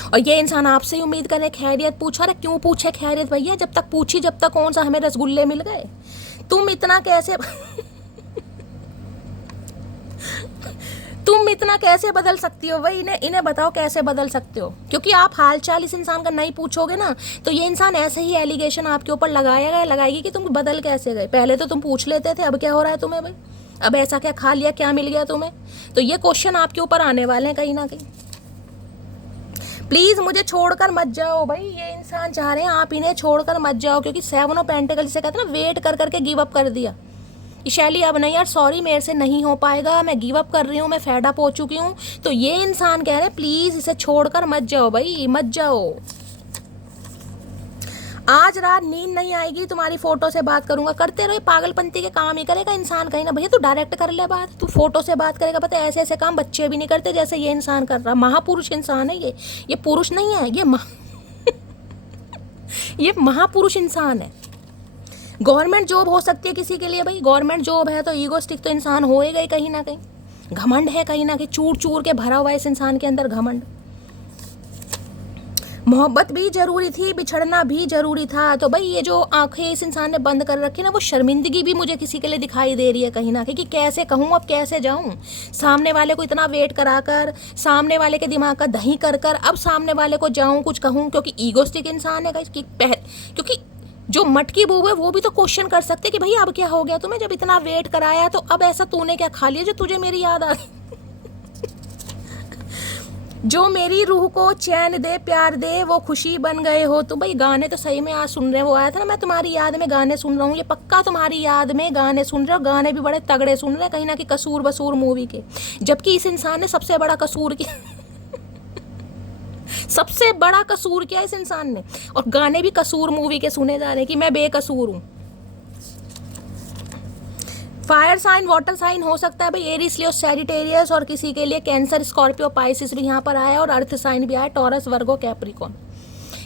और ये इंसान आपसे ही उम्मीद करे खैरियत पूछा। अरे क्यों पूछे खैरियत भैया, जब तक पूछी जब तक कौन सा हमें रसगुल्ले मिल गए। तुम इतना कैसे तुम इतना कैसे बदल सकती हो भाई, इन्हें बताओ कैसे बदल सकते हो। क्योंकि आप हालचाल इस इंसान का नहीं पूछोगे ना, तो ये इंसान ऐसे ही एलिगेशन आपके ऊपर लगाएगी कि तुम बदल कैसे गए। पहले तो तुम पूछ लेते थे, अब क्या हो रहा है तुम्हें भाई, अब ऐसा क्या खा लिया, क्या मिल गया तुम्हें। तो ये क्वेश्चन आपके ऊपर आने वाले हैं कहीं ना कहीं। प्लीज मुझे छोड़कर मत जाओ भाई, ये इंसान चाह रहे हैं आप इन्हें छोड़कर मत जाओ, क्योंकि 7 ऑफ पेंटिकल से कहते हैं ना वेट कर करके गिव अप कर दिया। शैली अब नहीं यार, सॉरी मेरे से नहीं हो पाएगा, मैं गिव अप कर रही हूँ, मैं फेड अप हो चुकी हूँ। तो ये इंसान कह रहे हैं प्लीज इसे छोड़कर मत जाओ भाई, मत जाओ। आज रात नींद नहीं आएगी, तुम्हारी फोटो से बात करूंगा। करते रहो, पागलपंती के काम ही करेगा इंसान कहीं ना। भैया तू डायरेक्ट कर ले बात, तू फोटो से बात करेगा। पता है ऐसे ऐसे काम बच्चे भी नहीं करते जैसे ये इंसान कर रहा। महापुरुष इंसान है ये पुरुष नहीं है, ये महापुरुष इंसान है। गवर्नमेंट जॉब हो सकती है किसी के लिए भाई, गवर्नमेंट जॉब है तो ईगोस्टिक तो इंसान हो ही गए कहीं ना कहीं। घमंड है कहीं ना कहीं, चूर चूर के भरा हुआ है इस इंसान के अंदर घमंड। मोहब्बत भी जरूरी थी, बिछड़ना भी जरूरी था। तो भाई ये जो आंखें इस इंसान ने बंद कर रखी ना, वो शर्मिंदगी भी मुझे किसी के लिए दिखाई दे रही है कहीं ना कहीं, कि कैसे कहूँ, अब कैसे जाऊँ सामने वाले को इतना वेट कराकर, सामने वाले के दिमाग का दही कर कर, अब सामने वाले को जाऊँ कुछ कहूँ, क्योंकि ईगोस्टिक इंसान है गाइस, क्योंकि जो मटकी बूब है वो भी तो क्वेश्चन कर सकते कि भैया अब क्या हो गया तुम्हें, जब इतना वेट कराया तो अब ऐसा तूने क्या खा लिया जो तुझे मेरी याद आ गई। जो मेरी रूह को चैन दे, प्यार दे, वो खुशी बन गए हो। तो भाई गाने तो सही में आज सुन रहे हैं, वो आया था ना, मैं तुम्हारी याद में गाने सुन रहा हूँ, ये पक्का तुम्हारी याद में गाने सुन रहे हो। गाने भी बड़े तगड़े सुन रहे हैं कहीं ना कहीं कसूर बसूर मूवी के, जबकि इस इंसान ने सबसे बड़ा कसूर किया। सबसे बड़ा कसूर किया इस इंसान ने, और गाने भी कसूर मूवी के सुने जा रहे हैं कि मैं बेकसूर हूँ। फायर साइन, वाटर साइन हो सकता है भाई एरिस, लियो, सैजिटेरियस, और किसी के लिए कैंसर, स्कॉर्पियो, पाइसिस भी यहाँ पर आया, और अर्थ साइन भी आया, टॉरस, वर्गो, कैप्रिकॉन।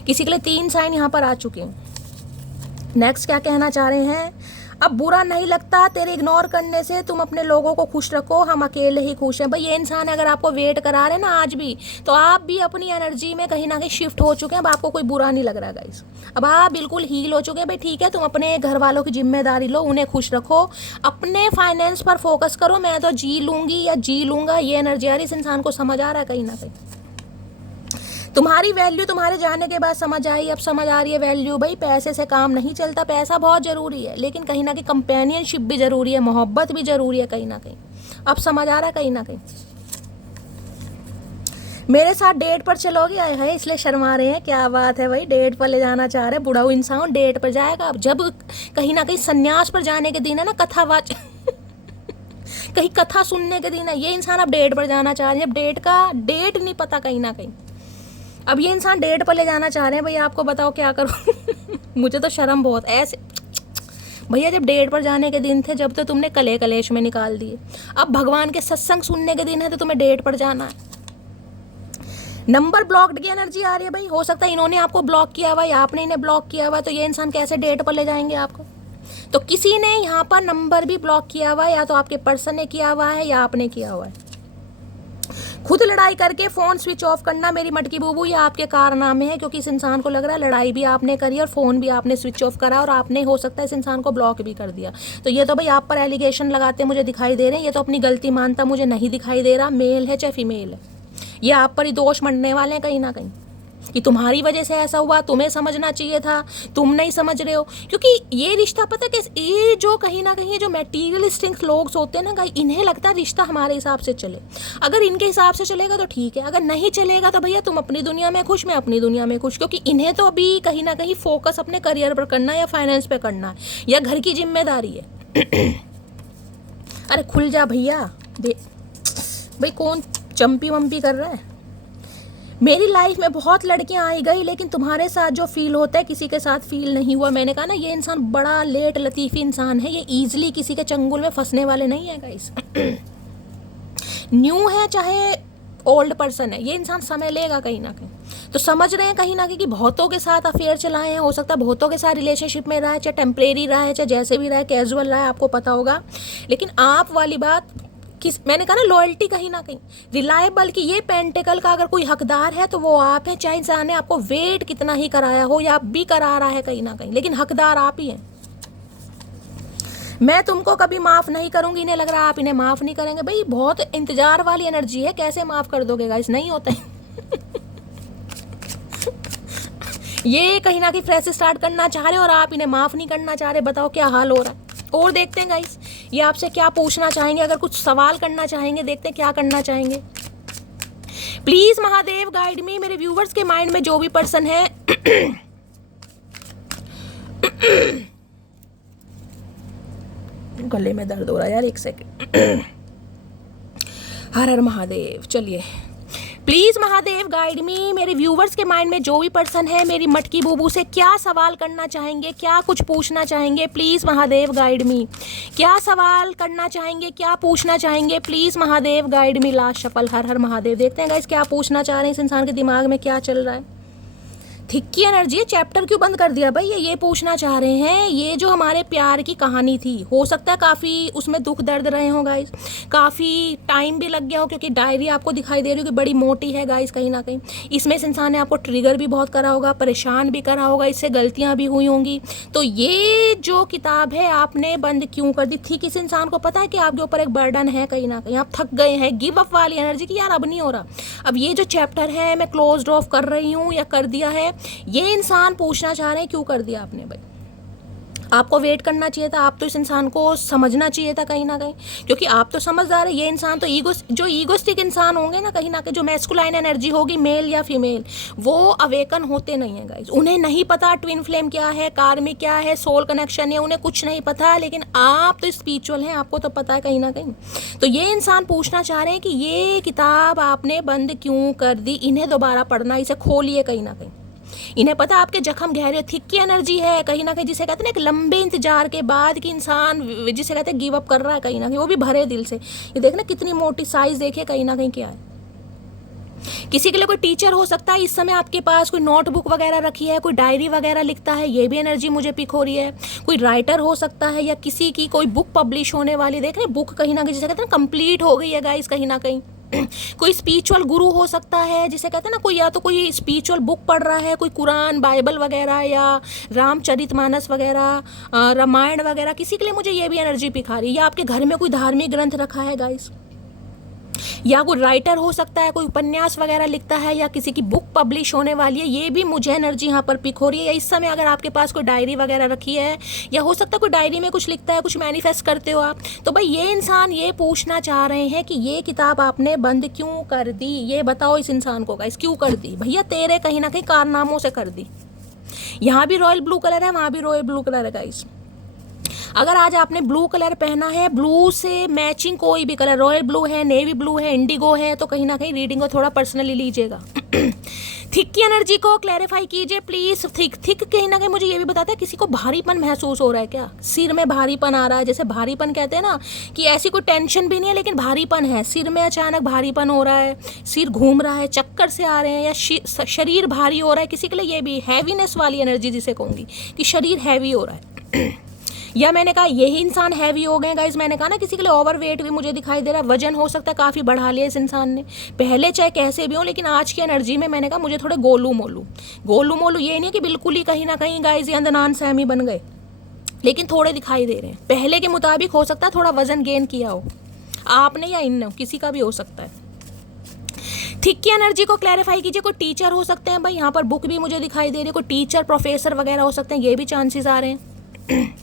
किसी के लिए 3 साइन यहाँ पर आ चुके हैं। नेक्स्ट क्या कहना चाह रहे हैं, अब बुरा नहीं लगता तेरे इग्नोर करने से, तुम अपने लोगों को खुश रखो, हम अकेले ही खुश हैं। भाई ये इंसान अगर आपको वेट करा रहे हैं ना आज भी, तो आप भी अपनी एनर्जी में कहीं ना कहीं शिफ्ट हो चुके हैं। अब आपको कोई बुरा नहीं लग रहा गाइस, अब आप बिल्कुल हील हो चुके हैं। भाई ठीक है, तुम अपने घर वालों की जिम्मेदारी लो, उन्हें खुश रखो, अपने फाइनेंस पर फोकस करो, मैं तो जी लूंगी या जी लूंगा, ये एनर्जी आ रही इस इंसान को समझ आ रहा है कहीं ना कहीं। तुम्हारी वैल्यू तुम्हारे जाने के बाद समझ आई, अब समझ आ रही है वैल्यू। भाई पैसे से काम नहीं चलता, पैसा बहुत ज़रूरी है, लेकिन कहीं ना कहीं कंपेनियनशिप भी ज़रूरी है, मोहब्बत भी ज़रूरी है कहीं ना कहीं। अब समझ आ रहा है कहीं ना कहीं। मेरे साथ डेट पर चलोगे, आए है इसलिए शर्मा रहे हैं, क्या बात है भाई, डेट पर ले जाना चाह रहे हैं, बुढ़ाऊ इंसान डेट पर जाएगा। अब जब कहीं ना कहीं संन्यास पर जाने के दिन है ना, कथावाच कहीं कथा सुनने के दिन है, ये इंसान अब डेट पर जाना चाह रहे हैं। अब डेट का डेट नहीं पता कहीं ना कहीं, अब ये इंसान डेट पर ले जाना चाह रहे हैं। भैया आपको बताओ क्या करूँ। मुझे तो शर्म बहुत ऐसे, भैया जब डेट पर जाने के दिन थे, जब तो तुमने कले कलेश में निकाल दिए, अब भगवान के सत्संग सुनने के दिन है तो तुम्हें डेट पर जाना है। नंबर ब्लॉक्ड की एनर्जी आ रही है भाई, हो सकता है इन्होंने आपको ब्लॉक किया हुआ या आपने इन्हें ब्लॉक किया हुआ, तो ये इंसान कैसे डेट पर ले जाएंगे आपको। तो किसी ने यहाँ पर नंबर भी ब्लॉक किया हुआ है, या तो आपके पर्सन ने किया हुआ है या आपने किया हुआ है। खुद लड़ाई करके फ़ोन स्विच ऑफ करना मेरी मटकी बूबू, ये आपके कारनामे है, क्योंकि इस इंसान को लग रहा है लड़ाई भी आपने करी और फ़ोन भी आपने स्विच ऑफ करा, और आपने हो सकता है इस इंसान को ब्लॉक भी कर दिया। तो ये तो भाई आप पर एलिगेशन लगाते मुझे दिखाई दे रहे हैं, ये तो अपनी गलती मानता मुझे नहीं दिखाई दे रहा, मेल है चाहे फीमेल है, ये आप पर ही दोष मंडने वाले हैं कहीं ना कहीं, कि तुम्हारी वजह से ऐसा हुआ, तुम्हें समझना चाहिए था, तुम नहीं समझ रहे हो। क्योंकि ये रिश्ता पता है कि ये जो कहीं ना कहीं जो मटेरियलिस्टिक लोग होते हैं ना, इन्हें लगता है रिश्ता हमारे हिसाब से चले, अगर इनके हिसाब से चलेगा तो ठीक है, अगर नहीं चलेगा तो भैया तुम अपनी दुनिया में खुश, मैं अपनी दुनिया में खुश। क्योंकि इन्हें तो अभी कहीं ना कहीं फोकस अपने करियर पर करना है, या फाइनेंस पे करना है, या घर की जिम्मेदारी है। अरे खुल जा भैया, भाई कौन चंपी वम्पी कर रहा है। मेरी लाइफ में बहुत लड़कियां आई गई, लेकिन तुम्हारे साथ जो फील होता है किसी के साथ फील नहीं हुआ। मैंने कहा ना, ये इंसान बड़ा लेट लतीफ़ी इंसान है, ये ईजिली किसी के चंगुल में फंसने वाले नहीं है गाइस। न्यू है चाहे ओल्ड पर्सन है, ये इंसान समय लेगा कहीं ना कहीं। तो समझ रहे हैं कहीं ना कहीं कि बहुतों के साथ अफेयर चलाए हैं, हो सकता है बहुतों के साथ रिलेशनशिप में रहा है, चाहे टेम्परेरी रहा है, चाहे जैसे भी रहा है, कैजुअल रहा है, आपको पता होगा। लेकिन आप वाली बात मैंने कहा ना, लॉयल्टी कहीं ना कहीं रिलायबल की, ये पेंटिकल का अगर कोई हकदार है तो वो आप हैं, चाहे इंसान ने आपको वेट कितना ही कराया हो, या आप भी करा रहा है कहीं ना कहीं, लेकिन हकदार आप ही हैं। मैं तुमको कभी माफ़ नहीं करूंगी, इन्हें लग रहा है आप इन्हें माफ़ नहीं करेंगे। भाई बहुत इंतजार वाली एनर्जी है, कैसे माफ़ कर दोगे गाइस, नहीं होता है। ये कहीं ना कहीं फ्रेश स्टार्ट करना चाह रहे हैं और आप इन्हें माफ़ नहीं करना चाह रहे, बताओ क्या हाल हो रहा है। और देखते हैं गाइस ये आपसे क्या पूछना चाहेंगे, अगर कुछ सवाल करना चाहेंगे, देखते हैं क्या करना चाहेंगे। प्लीज महादेव गाइड मी, मेरे व्यूवर्स के माइंड में जो भी पर्सन है गले में दर्द हो रहा है यार, एक सेकंड। हर हर महादेव। चलिए प्लीज महादेव गाइड मी, मेरे व्यूवर्स के माइंड में जो भी पर्सन है मेरी मटकी बूबू से क्या सवाल करना चाहेंगे, क्या कुछ पूछना चाहेंगे, प्लीज महादेव गाइड मी। क्या सवाल करना चाहेंगे, क्या पूछना चाहेंगे, please Mahadev guide me. Last shuffle, हर हर महादेव। देखते हैं गाइस क्या पूछना चाह रहे हैं, इस इंसान के दिमाग में क्या चल रहा है, थिक की एनर्जी, चैप्टर क्यों बंद कर दिया भाई? ये पूछना चाह रहे हैं। ये जो हमारे प्यार की कहानी थी, हो सकता है काफ़ी उसमें दुख दर्द रहे हो गाइस, काफ़ी टाइम भी लग गया हो, क्योंकि डायरी आपको दिखाई दे रही हो कि बड़ी मोटी है गाइस। कहीं ना कहीं इसमें इस इंसान ने आपको ट्रिगर भी बहुत करा होगा, परेशान भी करा होगा, इससे गलतियाँ भी हुई होंगी। तो ये जो किताब है आपने बंद क्यों कर दी? ठीक इस इंसान को पता है कि आपके ऊपर एक बर्डन है, कहीं ना कहीं आप थक गए हैं, गिव अप वाली एनर्जी की यार अब नहीं हो रहा, अब ये जो चैप्टर है मैं क्लोज ऑफ कर रही हूँ या कर दिया है। ये इंसान पूछना चाह रहे हैं क्यों कर दिया आपने भाई? आपको वेट करना चाहिए था, आप तो इस इंसान को समझना चाहिए था कहीं ना कहीं, क्योंकि आप तो समझदार है। ये इंसान तो ईगोस्टिक इंसान होंगे ना कहीं ना कहीं, जो मैस्कुलाइन एनर्जी होगी मेल या फीमेल, वो अवेकन होते नहीं है गाइस। उन्हें नहीं पता ट्विन फ्लेम क्या है, कार्मिक क्या है, सोल कनेक्शन है, उन्हें कुछ नहीं पता। लेकिन आप तो स्पिरिचुअल हैं, आपको तो पता है कहीं ना कहीं। तो ये इंसान पूछना चाह रहे हैं कि ये किताब आपने बंद क्यों कर दी? इन्हें दोबारा पढ़ना, इसे खोलिए कहीं ना कहीं। इन्हें पता आपके जख्म गहरे, थिक की एनर्जी है कहीं ना कहीं, जिसे कहते हैं ना एक लंबे इंतजार के बाद कि इंसान जिसे कहते हैं गिव अप कर रहा है कहीं ना कहीं, वो भी भरे दिल से। ये देखना कितनी मोटी साइज, देखिए कहीं ना कहीं क्या है। किसी के लिए कोई टीचर हो सकता है इस समय आपके पास, कोई नोटबुक वगैरह रखी है, कोई डायरी वगैरह लिखता है, ये भी एनर्जी मुझे पिक हो रही है। कोई राइटर हो सकता है, या किसी की कोई बुक पब्लिश होने वाली, देख रहे बुक कहीं ना कहीं जिसे कहते हैं कंप्लीट हो गई है गाइस कहीं ना कहीं। कोई स्पिरिचुअल गुरु हो सकता है, जिसे कहते हैं ना कोई, या तो कोई स्पिरिचुअल बुक पढ़ रहा है, कोई कुरान बाइबल वगैरह या रामचरितमानस वगैरह, रामायण वगैरह, किसी के लिए मुझे ये भी एनर्जी पिक आ रही है। या आपके घर में कोई धार्मिक ग्रंथ रखा है गाइस, या कोई राइटर हो सकता है, कोई उपन्यास वगैरह लिखता है, या किसी की बुक पब्लिश होने वाली है, ये भी मुझे एनर्जी यहाँ पर पिक हो रही है। या इस समय अगर आपके पास कोई डायरी वगैरह रखी है, या हो सकता है कोई डायरी में कुछ लिखता है, कुछ मैनिफेस्ट करते हो आप, तो भाई ये इंसान ये पूछना चाह रहे हैं कि ये किताब आपने बंद क्यों कर दी? ये बताओ इस इंसान को गाइस, क्यों कर दी भैया? तेरे कहीं ना कहीं कारनामों से कर दी। यहाँ भी रॉयल ब्लू कलर है, वहाँ भी रॉयल ब्लू कलर है गाइस। अगर आज आपने ब्लू कलर पहना है, ब्लू से मैचिंग कोई भी कलर, रॉयल ब्लू है, नेवी ब्लू है, इंडिगो है, तो कहीं ना कहीं रीडिंग को थोड़ा पर्सनली लीजिएगा। थिक की एनर्जी को क्लैरिफाई कीजिए प्लीज। थिक कहीं ना कहीं मुझे ये भी बताता है किसी को भारीपन महसूस हो रहा है क्या? सिर में भारीपन आ रहा है, जैसे भारीपन कहते हैं ना कि ऐसी कोई टेंशन भी नहीं है लेकिन भारीपन है, सिर में अचानक भारीपन हो रहा है, सिर घूम रहा है, चक्कर से आ रहे हैं, या शरीर भारी हो रहा है। किसी के लिए ये भी हैवीनेस वाली एनर्जी जिसे कहूँगी कि शरीर हैवी हो रहा है। या मैंने कहा यही इंसान हैवी हो गए गाइस। मैंने कहा ना किसी के लिए ओवरवेट भी मुझे दिखाई दे रहा है, वजन हो सकता है काफ़ी बढ़ा लिया इस इंसान ने, पहले चाहे कैसे भी हो, लेकिन आज की एनर्जी में मैंने कहा मुझे थोड़े गोलू मोलू ये नहीं कि बिल्कुल ही कहीं ना कहीं गाइस ये अंदनान सहमी बन गए, लेकिन थोड़े दिखाई दे रहे हैं। पहले के मुताबिक हो सकता है थोड़ा वजन गेन किया हो आपने या इनने, किसी का भी हो सकता है। थिक की एनर्जी को क्लैरिफाई कीजिए। कोई टीचर हो सकते हैं भाई, यहाँ पर बुक भी मुझे दिखाई दे रही है, कोई टीचर प्रोफेसर वगैरह हो सकते हैं, ये भी चांसेस आ रहे हैं।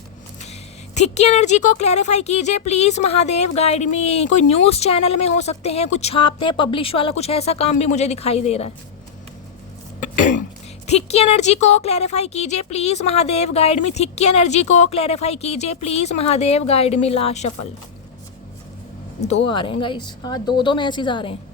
थिक की एनर्जी को क्लैरिफाई कीजिए प्लीज महादेव, गाइड मी। कोई न्यूज़ चैनल में हो सकते हैं, कुछ छापते हैं पब्लिश वाला, कुछ ऐसा काम भी मुझे दिखाई दे रहा है। थिक की एनर्जी को क्लैरिफाई कीजिए please Mahadev, guide me. Thick की एनर्जी को क्लैरिफाई कीजिए please Mahadev, guide me. Last shuffle 2 आ रहे हैं गाइस, हाँ 2 मैसेज आ रहे हैं।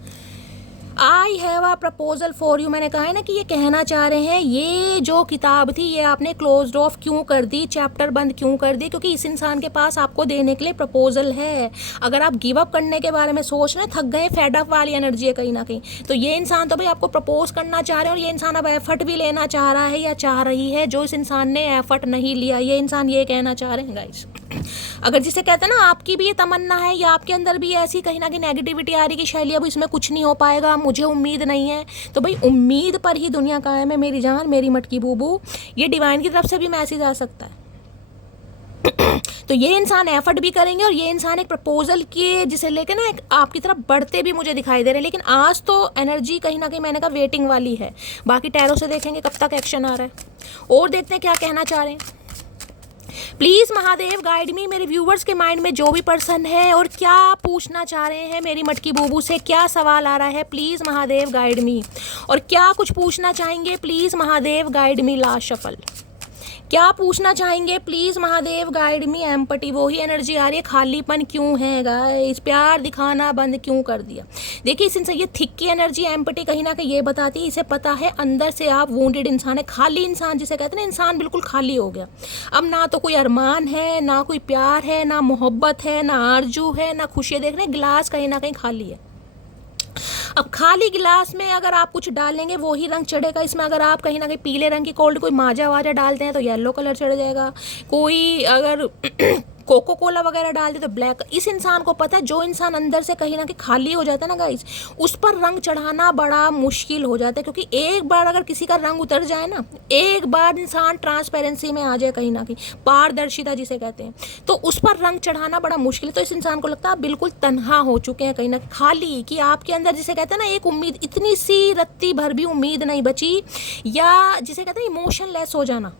I have a proposal for you. मैंने कहा है ना कि ये कहना चाह रहे हैं ये जो किताब थी ये आपने क्लोज्ड ऑफ क्यों कर दी, चैप्टर बंद क्यों कर दी? क्योंकि इस इंसान के पास आपको देने के लिए प्रपोजल है। अगर आप गिव अप करने के बारे में सोच रहे हैं, थक गए, फेड अप वाली एनर्जी है कहीं ना कहीं, तो ये इंसान तो भाई आपको प्रपोज करना चाह रहे हैं, और ये इंसान अब एफर्ट भी लेना चाह रहा है या चाह रही है। जो इस इंसान ने एफर्ट नहीं लिया, ये इंसान ये कहना चाह रहे हैं गाइस। अगर जिसे कहते हैं ना आपकी भी ये तमन्ना है, या आपके अंदर भी ऐसी कहीं ना कहीं नेगेटिविटी आ रही कि शैली अब इसमें कुछ नहीं हो पाएगा, मुझे उम्मीद नहीं है, तो भाई उम्मीद पर ही दुनिया कायम है मेरी जान, मेरी मटकी बूबू। ये डिवाइन की तरफ से भी मैसेज आ सकता है। तो ये इंसान एफर्ट भी करेंगे, और ये इंसान एक प्रपोजल के जिसे लेके ना एक आपकी तरफ बढ़ते भी मुझे दिखाई दे रहे हैं। लेकिन आज तो एनर्जी कहीं ना कहीं मैंने कहा वेटिंग वाली है। बाकी टैरो से देखेंगे कब तक एक्शन आ रहा है, और देखते हैं क्या कहना चाह रहे हैं। प्लीज़ महादेव गाइड मी। मेरे व्यूवर्स के माइंड में जो भी पर्सन है और क्या पूछना चाह रहे हैं मेरी मटकी बूबू से, क्या सवाल आ रहा है, प्लीज़ महादेव गाइड मी। और क्या कुछ पूछना चाहेंगे, please Mahadev guide me. Last shuffle क्या पूछना चाहेंगे, please Mahadev guide me. Empty, वही एनर्जी आ रही है, खालीपन क्यों है गाइस, प्यार दिखाना बंद क्यों कर दिया। देखिए इनसे ये थिक की एनर्जी एम्पटी कहीं ना कहीं ये बताती है, इसे पता है अंदर से आप वूंडेड इंसान है, खाली इंसान जिसे कहते हैं ना, इंसान बिल्कुल खाली हो गया। अब ना तो कोई अरमान है, ना कोई प्यार है, ना मोहब्बत है, ना आरजू है, ना खुशी। देख रहे हैं गिलास कहीं ना कहीं खाली है। अब खाली गिलास में अगर आप कुछ डालेंगे वो ही रंग चढ़ेगा इसमें। अगर आप कहीं ना कहीं पीले रंग की कोल्ड कोई माजा वाजा डालते हैं तो येलो कलर चढ़ जाएगा, कोई अगर कोको कोला वगैरह डाल दे तो ब्लैक। इस इंसान को पता है, जो इंसान अंदर से कहीं ना कहीं खाली हो जाता है ना गाइस, उस पर रंग चढ़ाना बड़ा मुश्किल हो जाता है। क्योंकि एक बार अगर किसी का रंग उतर जाए ना, एक बार इंसान ट्रांसपेरेंसी में आ जाए, कहीं ना कहीं पारदर्शिता जिसे कहते हैं, तो उस पर रंग चढ़ाना बड़ा मुश्किल है। तो इस इंसान को लगता है आप बिल्कुल तन्हा हो चुके हैं, कहीं ना खाली, कि आपके अंदर जिसे कहते हैं ना एक उम्मीद, इतनी सी रत्ती भर भी उम्मीद नहीं बची, या जिसे कहते हैं इमोशनलेस हो जाना।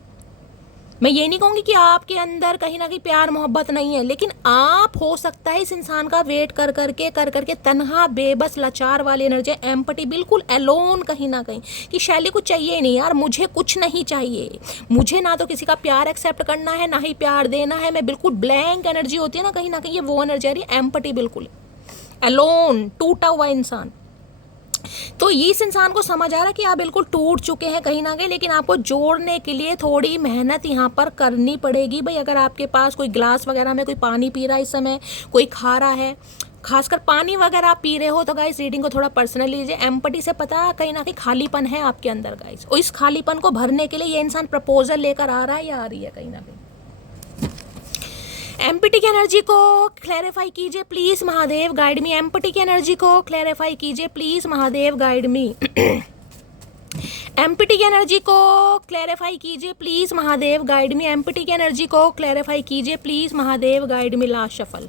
मैं ये नहीं कहूँगी कि आपके अंदर कहीं ना कहीं प्यार मोहब्बत नहीं है, लेकिन आप हो सकता है इस इंसान का वेट कर करके तन्हा, बेबस, लाचार वाली एनर्जी, एम्पटी, बिल्कुल एलोन कहीं ना कहीं, कि शैली कुछ चाहिए नहीं यार, मुझे कुछ नहीं चाहिए, मुझे ना तो किसी का प्यार एक्सेप्ट करना है ना ही प्यार देना है, मैं बिल्कुल ब्लैंक एनर्जी होती है ना कहीं ये वो एनर्जी आ रही है, एम्पटी, बिल्कुल एलोन, टूटा हुआ इंसान। तो इस इंसान को समझ आ रहा है कि आप बिल्कुल टूट चुके हैं कहीं ना कहीं, लेकिन आपको जोड़ने के लिए थोड़ी मेहनत यहाँ पर करनी पड़ेगी भाई। अगर आपके पास कोई ग्लास वगैरह में कोई पानी पी रहा है इस समय, कोई खा रहा है, खासकर पानी वगैरह आप पी रहे हो, तो गाइस रीडिंग को थोड़ा पर्सनल लीजिए। एम्पटी से पता कहीं ना कहीं खालीपन है आपके अंदर गाइस, और इस खालीपन को भरने के लिए ये इंसान प्रपोजल लेकर आ रहा है या आ रही है कहीं ना कहीं। एम्पटी की एनर्जी को क्लैरिफाई कीजिए please Mahadev, guide me. Empty की एनर्जी को क्लैरिफाई कीजिए please Mahadev, guide me. Empty की एनर्जी को क्लैरिफाई कीजिए please Mahadev, guide me. Empty की एनर्जी को क्लैरिफाई कीजिए please Mahadev, guide me. Last shuffle.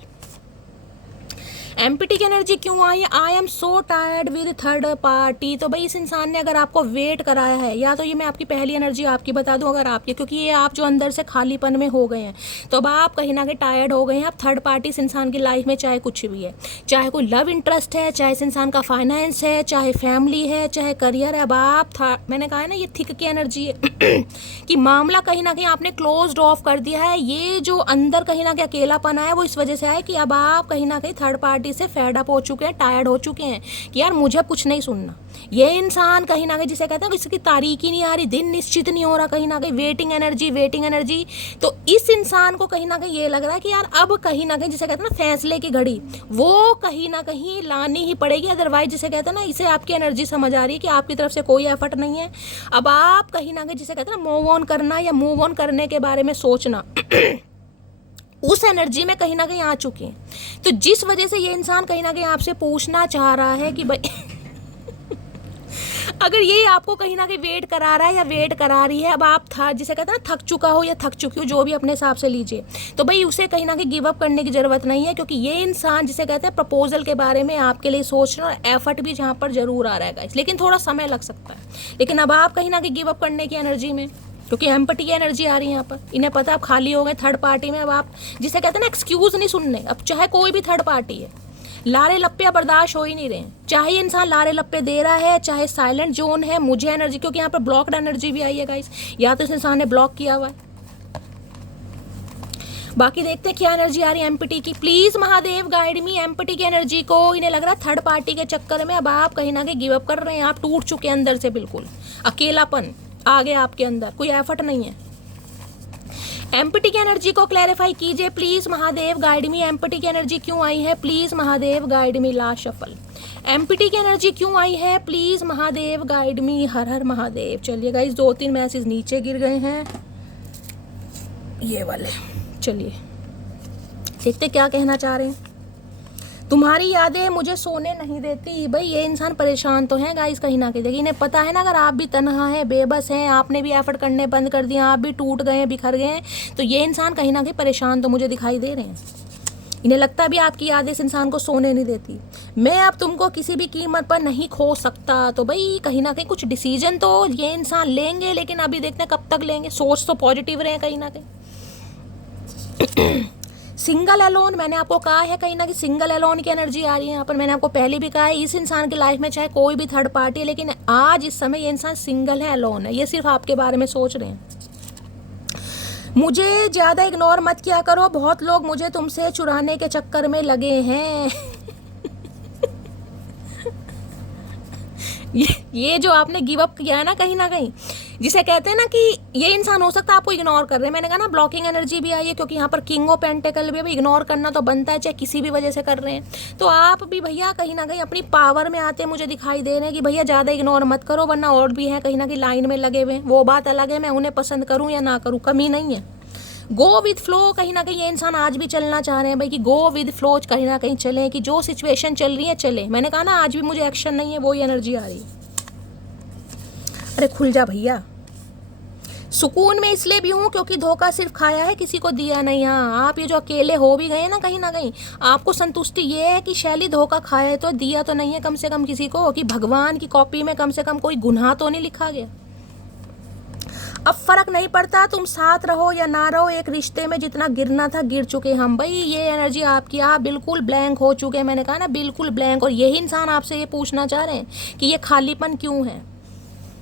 Empty की एनर्जी क्यों आई? I am so tired with third party. तो भाई इस इंसान ने अगर आपको वेट कराया है, या तो ये मैं आपकी पहली एनर्जी आपकी बता दूं अगर आपकी, क्योंकि ये आप जो अंदर से खालीपन में हो गए हैं, तो अब आप कहीं ना कहीं टायर्ड हो गए हैं। अब थर्ड पार्टी इस इंसान की लाइफ में चाहे कुछ भी है, चाहे कोई लव इंटरेस्ट है, चाहे इस इंसान का फाइनेंस है, चाहे फैमिली है, चाहे करियर है, अब आप मैंने कहा है ना ये थिक की एनर्जी है कि मामला कहीं ना कहीं आपने क्लोज्ड ऑफ कर दिया है। ये जो अंदर कहीं ना कहीं अकेलापन आया वो इस वजह से आया कि अब आप कहीं ना कहीं थर्ड पार्टी से फेड अप हो चुके हैं, टायर्ड हो चुके हैं कि यार मुझे कुछ नहीं सुनना। ये इंसान कहीं ना कहीं जिसे कहते हैं किसी तारीख ही नहीं आ रही, दिन निश्चित नहीं हो रहा, कहीं ना कहीं वेटिंग एनर्जी। तो इस इंसान को कहीं ना कहीं ये लग रहा है कि यार अब कहीं ना कहीं जिसे कहते हैं ना फैसले की घड़ी, वो कहीं ना कहीं लानी ही पड़ेगी। अदरवाइज जिसे कहते हैं ना, इसे आपकी एनर्जी समझ आ रही है कि आपकी तरफ से कोई एफर्ट नहीं है। अब आप कहीं ना कहीं जिसे कहते हैं ना मूव ऑन करना या मूव ऑन करने के बारे में सोचना उस एनर्जी में कहीं ना कहीं आ चुके हैं। तो जिस वजह से ये इंसान कहीं ना कहीं आपसे पूछना चाह रहा है कि भाई अगर ये आपको कहीं ना कहीं वेट करा रहा है या वेट करा रही है, अब आप जिसे कहते हैं ना थक चुका हो या थक चुकी हो, जो भी अपने हिसाब से लीजिए, तो भाई उसे कहीं ना कहीं गिव अप करने की जरूरत नहीं है। क्योंकि ये इंसान जिसे कहते हैं प्रपोजल के बारे में आपके लिए सोच रहा है, और एफर्ट भी जहाँ पर जरूर आ रहा है गाइस, लेकिन थोड़ा समय लग सकता है। लेकिन अब आप कहीं ना कहीं गिव अप करने की एनर्जी में, क्योंकि एम्पटी की एनर्जी आ रही है यहाँ पर, इन्हें पता आप खाली हो गए थर्ड पार्टी में। अब आप जिसे कहते हैं ना एक्सक्यूज नहीं सुनने, अब चाहे कोई भी थर्ड पार्टी है, लारे लप्पे बर्दाश्त हो ही नहीं रहे हैं। चाहे ये इंसान लारे लप्पे दे रहा है, चाहे साइलेंट जोन है, मुझे एनर्जी, क्योंकि यहाँ पर ब्लॉक्ड एनर्जी भी आई है गाइस, या तो इस इंसान ने ब्लॉक किया हुआ है। बाकी देखते हैं क्या एनर्जी आ रही है एम्पटी की। Please Mahadev guide me. Empty की एनर्जी को इन्हें लग रहा है थर्ड पार्टी के चक्कर में अब आप कहीं ना कहीं गिव अप कर रहे हैं, आप टूट चुके हैं अंदर से, बिल्कुल अकेलापन आ गया आपके अंदर, कोई एफर्ट नहीं है। एम्पटी की एनर्जी को क्लैरिफाई कीजिए please Mahadev, guide me. Empty की एनर्जी क्यों आई है please Mahadev, guide me. Last shuffle. Empty की एनर्जी क्यों आई है प्लीज महादेव, गाइड मी। हर हर महादेव। चलिए गाइस 2-3 मैसेज नीचे गिर गए हैं ये वाले, चलिए देखते क्या कहना चाह रहे हैं। तुम्हारी यादें मुझे सोने नहीं देती। भाई ये इंसान परेशान तो हैं गाइस कहीं ना कहीं, देखिए इन्हें पता है ना अगर आप भी तन्हा हैं, बेबस हैं, आपने भी एफर्ट करने बंद कर दिया, आप भी टूट गए हैं, बिखर गए हैं, तो ये इंसान कहीं ना कहीं परेशान तो मुझे दिखाई दे रहे हैं। इन्हें लगता भी आपकी यादें इस इंसान को सोने नहीं देती। मैं अब तुमको किसी भी कीमत पर नहीं खो सकता। तो भाई कहीं ना कहीं कुछ डिसीजन तो ये इंसान लेंगे, लेकिन अभी देखते हैं कब तक लेंगे। सोच तो पॉजिटिव रहे कहीं ना कहीं। सिंगल अलोन, मैंने आपको कहा है कहीं ना कि सिंगल अलोन की एनर्जी आ रही है यहाँ पर। मैंने आपको पहले भी कहा है इस इंसान की लाइफ में चाहे कोई भी थर्ड पार्टी है, लेकिन आज इस समय ये इंसान सिंगल है, अलोन है। ये सिर्फ आपके बारे में सोच रहे हैं। मुझे ज़्यादा इग्नोर मत किया करो, बहुत लोग मुझे तुमसे चुराने के चक्कर में लगे हैं। ये जो आपने गिव अप किया है ना कहीं, जिसे कहते हैं ना कि ये इंसान हो सकता है आपको इग्नोर कर रहे हैं। मैंने कहा ना ब्लॉकिंग एनर्जी भी आई है, क्योंकि यहाँ पर किंग ऑफ पेंटिकल भी है। इग्नोर करना तो बनता है, चाहे किसी भी वजह से कर रहे हैं। तो आप भी भैया कहीं ना कहीं अपनी पावर में आते मुझे दिखाई दे रहे हैं कि भैया ज़्यादा इग्नोर मत करो, वरना और भी हैं कहीं ना कहीं लाइन में लगे हुए। वो बात अलग है, मैं उन्हें पसंद करूँ या ना करूँ, कमी नहीं है। गो विद फ्लो, कहीं ना कहीं ये इंसान आज भी चलना चाह रहे हैं भाई कि गो विद फ्लो, कहीं ना कहीं चलें, कि जो सिचुएशन चल रही है चले। मैंने कहा ना आज भी मुझे एक्शन नहीं है, वही एनर्जी आ रही है। अरे खुल जा भैया। सुकून में इसलिए भी हूँ क्योंकि धोखा सिर्फ खाया है, किसी को दिया नहीं। हाँ, आप ये जो अकेले हो भी गए ना, कहीं ना कहीं आपको संतुष्टि ये है कि शैली धोखा खाया है तो दिया तो नहीं है कम से कम किसी को, कि भगवान की कॉपी में कम से कम कोई गुनाह तो नहीं लिखा गया। अब फर्क नहीं पड़ता तुम साथ रहो या ना रहो, एक रिश्ते में जितना गिरना था गिर चुके हम भाई। ये एनर्जी आपकी, आप बिल्कुल ब्लैंक हो चुके हैं। मैंने कहा ना बिल्कुल ब्लैंक। और यही इंसान आपसे ये पूछना चाह रहे हैं कि ये खालीपन क्यों है,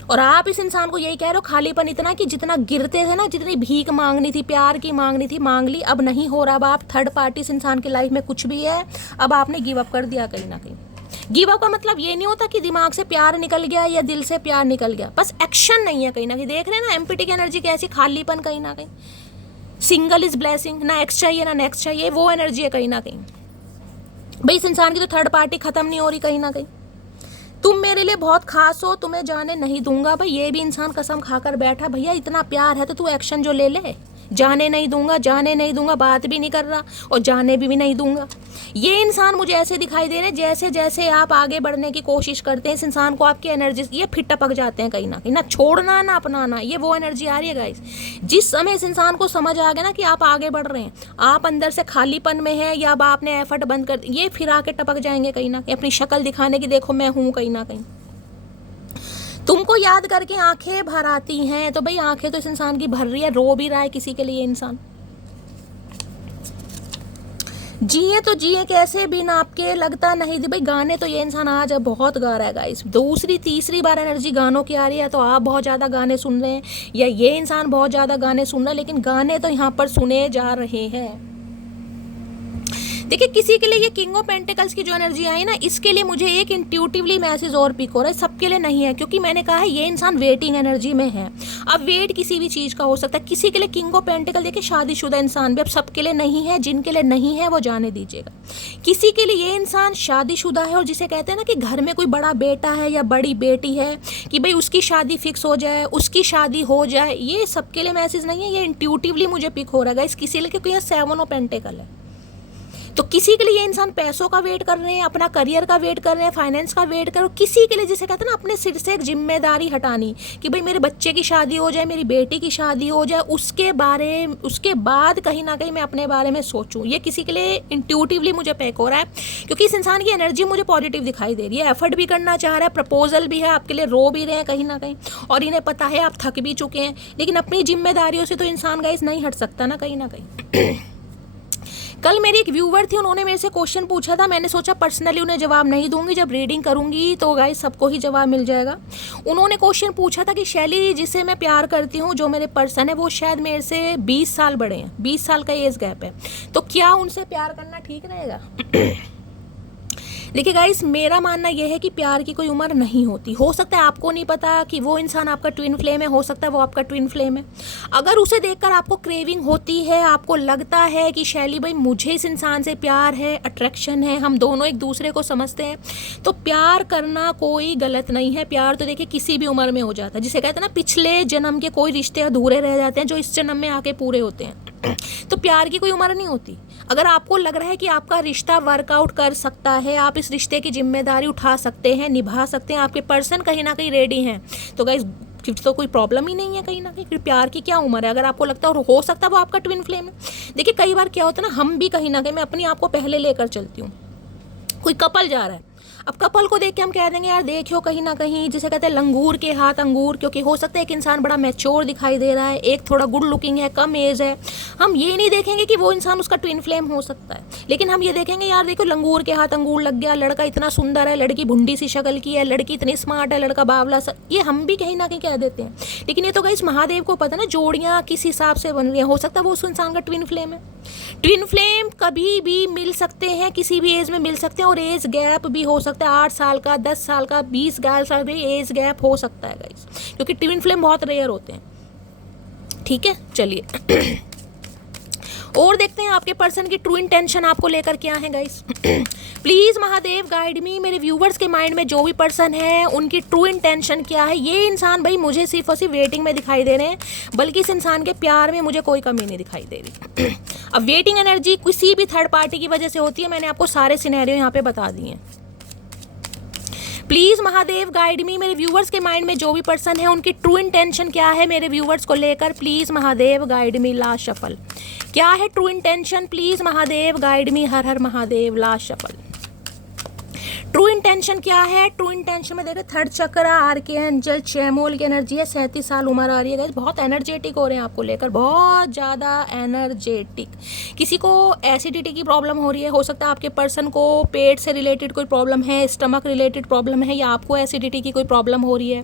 और आप इस इंसान को यही कह रहे हो खालीपन इतना कि जितना गिरते थे ना, जितनी भीख मांगनी थी, प्यार की मांगनी थी, मांग ली, अब नहीं हो रहा। अब आप थर्ड पार्टी इस इंसान की लाइफ में कुछ भी है, अब आपने गिव अप कर दिया कहीं ना कहीं। गिव अप का मतलब ये नहीं होता कि दिमाग से प्यार निकल गया या दिल से प्यार निकल गया, बस एक्शन नहीं है कहीं ना कहीं। देख रहे हैं ना एमपीटी की एनर्जी कैसी, खालीपन कहीं ना कहीं। सिंगल इज ब्लेसिंग, ना एक्स चाहिए ना नेक्स्ट चाहिए, वो एनर्जी है कहीं ना कहीं। भाई इस इंसान की तो थर्ड पार्टी खत्म नहीं हो रही कहीं ना कहीं। तुम मेरे लिए बहुत खास हो, तुम्हें जाने नहीं दूंगा। भाई ये भी इंसान कसम खाकर बैठा, भैया इतना प्यार है तो तू एक्शन जो ले ले। जाने नहीं दूंगा, जाने नहीं दूंगा, बात भी नहीं कर रहा, और जाने भी नहीं दूंगा। ये इंसान मुझे ऐसे दिखाई दे रहे हैं जैसे जैसे आप आगे बढ़ने की कोशिश करते हैं, इस इंसान को आपकी एनर्जी ये फिर टपक जाते हैं कहीं ना छोड़ना ना अपनाना। ये वो एनर्जी आ रही है गाइस। जिस समय इस इंसान को समझ आ गया ना कि आप आगे बढ़ रहे हैं, आप अंदर से खालीपन में है या अब आपने एफर्ट बंद कर, ये फिर आके टपक जाएंगे कहीं ना कहीं, अपनी शक्ल दिखाने की, देखो मैं हूँ कहीं ना कहीं। तुमको याद करके आंखें भर आती हैं, तो भाई आंखें तो इस इंसान की भर रही है, रो भी रहा है किसी के लिए इंसान। जिए तो जिए कैसे बिना आपके, लगता नहीं थी। भाई गाने तो ये इंसान आज बहुत गा रहा है गाइस, दूसरी तीसरी बार एनर्जी गानों की आ रही है। तो आप बहुत ज़्यादा गाने सुन रहे हैं या ये इंसान बहुत ज़्यादा गाने सुन रहा है, लेकिन गाने तो यहाँ पर सुने जा रहे हैं। देखिए किसी के लिए ये किंग ऑफ पेंटिकल्स की जो एनर्जी आई ना, इसके लिए मुझे एक इंट्यूटिवली मैसेज और पिक हो रहा है, सबके लिए नहीं है, क्योंकि मैंने कहा है ये इंसान वेटिंग एनर्जी में है। अब वेट किसी भी चीज़ का हो सकता है। किसी के लिए किंग ऑफ पेंटिकल, देखिए शादीशुदा इंसान भी, अब सबके लिए नहीं है, जिनके लिए नहीं है वो जाने दीजिएगा। किसी के लिए ये इंसान शादीशुदा है, और जिसे कहते हैं ना कि घर में कोई बड़ा बेटा है या बड़ी बेटी है, कि भाई उसकी शादी फिक्स हो जाए, उसकी शादी हो जाए, ये सबके लिए मैसेज नहीं है, ये इंट्यूटिवली मुझे पिक हो रहा है इस किसी लिए, क्योंकि ये 7 ऑफ पेंटिकल है। तो किसी के लिए ये इंसान पैसों का वेट कर रहे हैं, अपना करियर का वेट कर रहे हैं, फाइनेंस का वेट कर, किसी के लिए जिसे कहते हैं ना अपने सिर से एक जिम्मेदारी हटानी, कि भाई मेरे बच्चे की शादी हो जाए, मेरी बेटी की शादी हो जाए, उसके बाद कहीं ना कहीं मैं अपने बारे में सोचूं। ये किसी के लिए इंट्यूटिवली मुझे पैक हो रहा है, क्योंकि इस इंसान की एनर्जी मुझे पॉजिटिव दिखाई दे रही है। एफर्ट भी करना चाह रहा है, प्रपोजल भी है आपके लिए, रो भी रहे हैं कहीं ना कहीं, और इन्हें पता है आप थक भी चुके हैं, लेकिन अपनी जिम्मेदारियों से तो इंसान गाइस नहीं हट सकता ना कहीं ना कहीं। कल मेरी एक व्यूवर थी, उन्होंने मेरे से क्वेश्चन पूछा था, मैंने सोचा पर्सनली उन्हें जवाब नहीं दूंगी, जब रीडिंग करूंगी तो गाइस सबको ही जवाब मिल जाएगा। उन्होंने क्वेश्चन पूछा था कि शैली जिसे मैं प्यार करती हूँ, जो मेरे पर्सन है, वो शायद मेरे से 20 साल बड़े हैं, 20 साल का एज गैप है, तो क्या उनसे प्यार करना ठीक रहेगा? देखिए गाइस मेरा मानना यह है कि प्यार की कोई उम्र नहीं होती। हो सकता है आपको नहीं पता कि वो इंसान आपका ट्विन फ्लेम है, हो सकता है वो आपका ट्विन फ्लेम है। अगर उसे देखकर आपको क्रेविंग होती है, आपको लगता है कि शैली भाई मुझे इस इंसान से प्यार है, अट्रैक्शन है, हम दोनों एक दूसरे को समझते हैं, तो प्यार करना कोई गलत नहीं है। प्यार तो देखिए किसी भी उम्र में हो जाता है, जिसे कहते हैं ना पिछले जन्म के कोई रिश्ते अधूरे रह जाते हैं जो इस जन्म में आके पूरे होते हैं। तो प्यार की कोई उम्र नहीं होती। अगर आपको लग रहा है कि आपका रिश्ता वर्कआउट कर सकता है, आप इस रिश्ते की जिम्मेदारी उठा सकते हैं, निभा सकते हैं, आपके पर्सन कहीं ना कहीं रेडी हैं, तो गाइस फिर तो कोई प्रॉब्लम ही नहीं है कहीं ना कहीं। फिर प्यार की क्या उम्र है? अगर आपको लगता है और हो सकता है वो आपका ट्विन फ्लेम है। देखिए कई बार क्या होता है ना, हम भी कहीं ना कहीं, मैं अपनी आप को पहले लेकर चलती हूँ, कोई कपल जा रहा है, अब कपल को देख के हम कह देंगे यार देखियो कहीं ना कहीं, जिसे कहते हैं लंगूर के हाथ अंगूर, क्योंकि हो सकता है एक इंसान बड़ा मैच्योर दिखाई दे रहा है, एक थोड़ा गुड लुकिंग है, कम एज है। हम ये नहीं देखेंगे कि वो इंसान उसका ट्विन फ्लेम हो सकता है, लेकिन हम ये देखेंगे यार देखो लंगूर के हाथ अंगूर लग गया, लड़का इतना सुंदर है, लड़की भुंडी सी शक्ल की है, लड़की इतनी स्मार्ट है, लड़का बावला सा, ये हम भी कहीं ना कहीं कह देते हैं। लेकिन ये तो गाइस महादेव को पता ना जोड़ियाँ किस हिसाब से बन रही हैं। हो सकता है वो उस इंसान का ट्विन फ्लेम है। ट्विन फ्लेम कभी भी मिल सकते हैं, किसी भी एज में मिल सकते हैं, और एज गैप भी हो सकता सकता है 8 साल का, 10 साल का, 20 साल का भी एज गैप हो सकता है गाइस, क्योंकि ट्विन फ्लेम बहुत रेयर होते हैं। ठीक है, चलिए और देखते हैं आपके पर्सन की ट्रू इंटेंशन आपको लेकर क्या है गाइस। प्लीज महादेव गाइड मी, मेरे व्यूवर्स के माइंड में जो भी पर्सन है उनकी ट्रू इंटेंशन क्या है। ये इंसान भाई मुझे सिर्फ और सिर्फ वेटिंग में दिखाई दे रहे हैं, बल्कि इस इंसान के प्यार में मुझे कोई कमी नहीं दिखाई दे रही। अब वेटिंग एनर्जी किसी भी थर्ड पार्टी की वजह से होती है, मैंने आपको सारे सिनेरियो यहाँ पे बता दिए हैं। प्लीज महादेव गाइड मी, मेरे व्यूवर्स के माइंड में जो भी पर्सन है उनकी ट्रू इंटेंशन क्या है मेरे व्यूवर्स को लेकर। Please Mahadev guide me, last shuffle. क्या है true intention, please Mahadev guide मी, हर हर Mahadev, last shuffle. True intention क्या है? ट्रू इंटेंशन में देखिए थर्ड चक्र, आर्के एंजल, चैमोल की एनर्जी है, 37 साल उम्र आ रही है गाइस, बहुत एनर्जेटिक हो रहे हैं आपको लेकर, बहुत ज़्यादा एनर्जेटिक। किसी को एसिडिटी की प्रॉब्लम हो रही है, हो सकता है आपके पर्सन को पेट से रिलेटेड कोई प्रॉब्लम है, स्टमक रिलेटेड प्रॉब्लम है, या आपको एसिडिटी की कोई प्रॉब्लम हो रही है,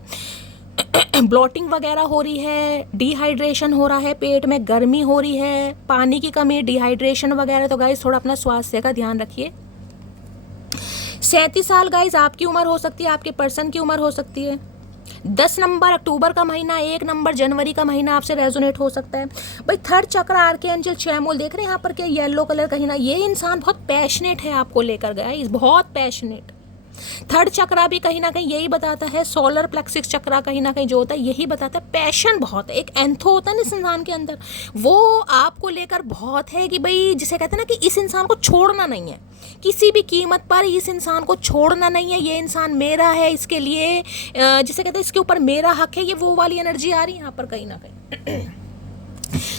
ब्लोटिंग वगैरह हो रही है, डिहाइड्रेशन हो रहा है, पेट में गर्मी हो रही है, पानी की कमी, डिहाइड्रेशन वगैरह। तो गाइस थोड़ा अपना स्वास्थ्य का ध्यान रखिए। 37 साल गाइस आपकी उम्र हो सकती है, आपके पर्सन की उम्र हो सकती है। 10 नंबर अक्टूबर का महीना, 1 नंबर जनवरी का महीना आपसे रेजोनेट हो सकता है। भाई थर्ड चक्र, आर्कएंजल, चैमुल देख रहे हैं यहाँ पर क्या येलो कलर कहीं ना, ये इंसान बहुत पैशनेट है आपको लेकर गाइस, बहुत पैशनेट। थर्ड चक्रा भी कहीं ना कहीं यही बताता है, सोलर प्लेक्सिस चक्रा कहीं ना कहीं जो होता है यही बताता है, पैशन बहुत है, एक एंथो होता है ना इस इंसान के अंदर, वो आपको लेकर बहुत है कि भाई जिसे कहते हैं ना कि इस इंसान को छोड़ना नहीं है, किसी भी कीमत पर इस इंसान को छोड़ना नहीं है, ये इंसान मेरा है, इसके लिए जिसे कहते हैं इसके ऊपर मेरा हक है, ये वो वाली एनर्जी आ रही है यहाँ पर कहीं ना कहीं।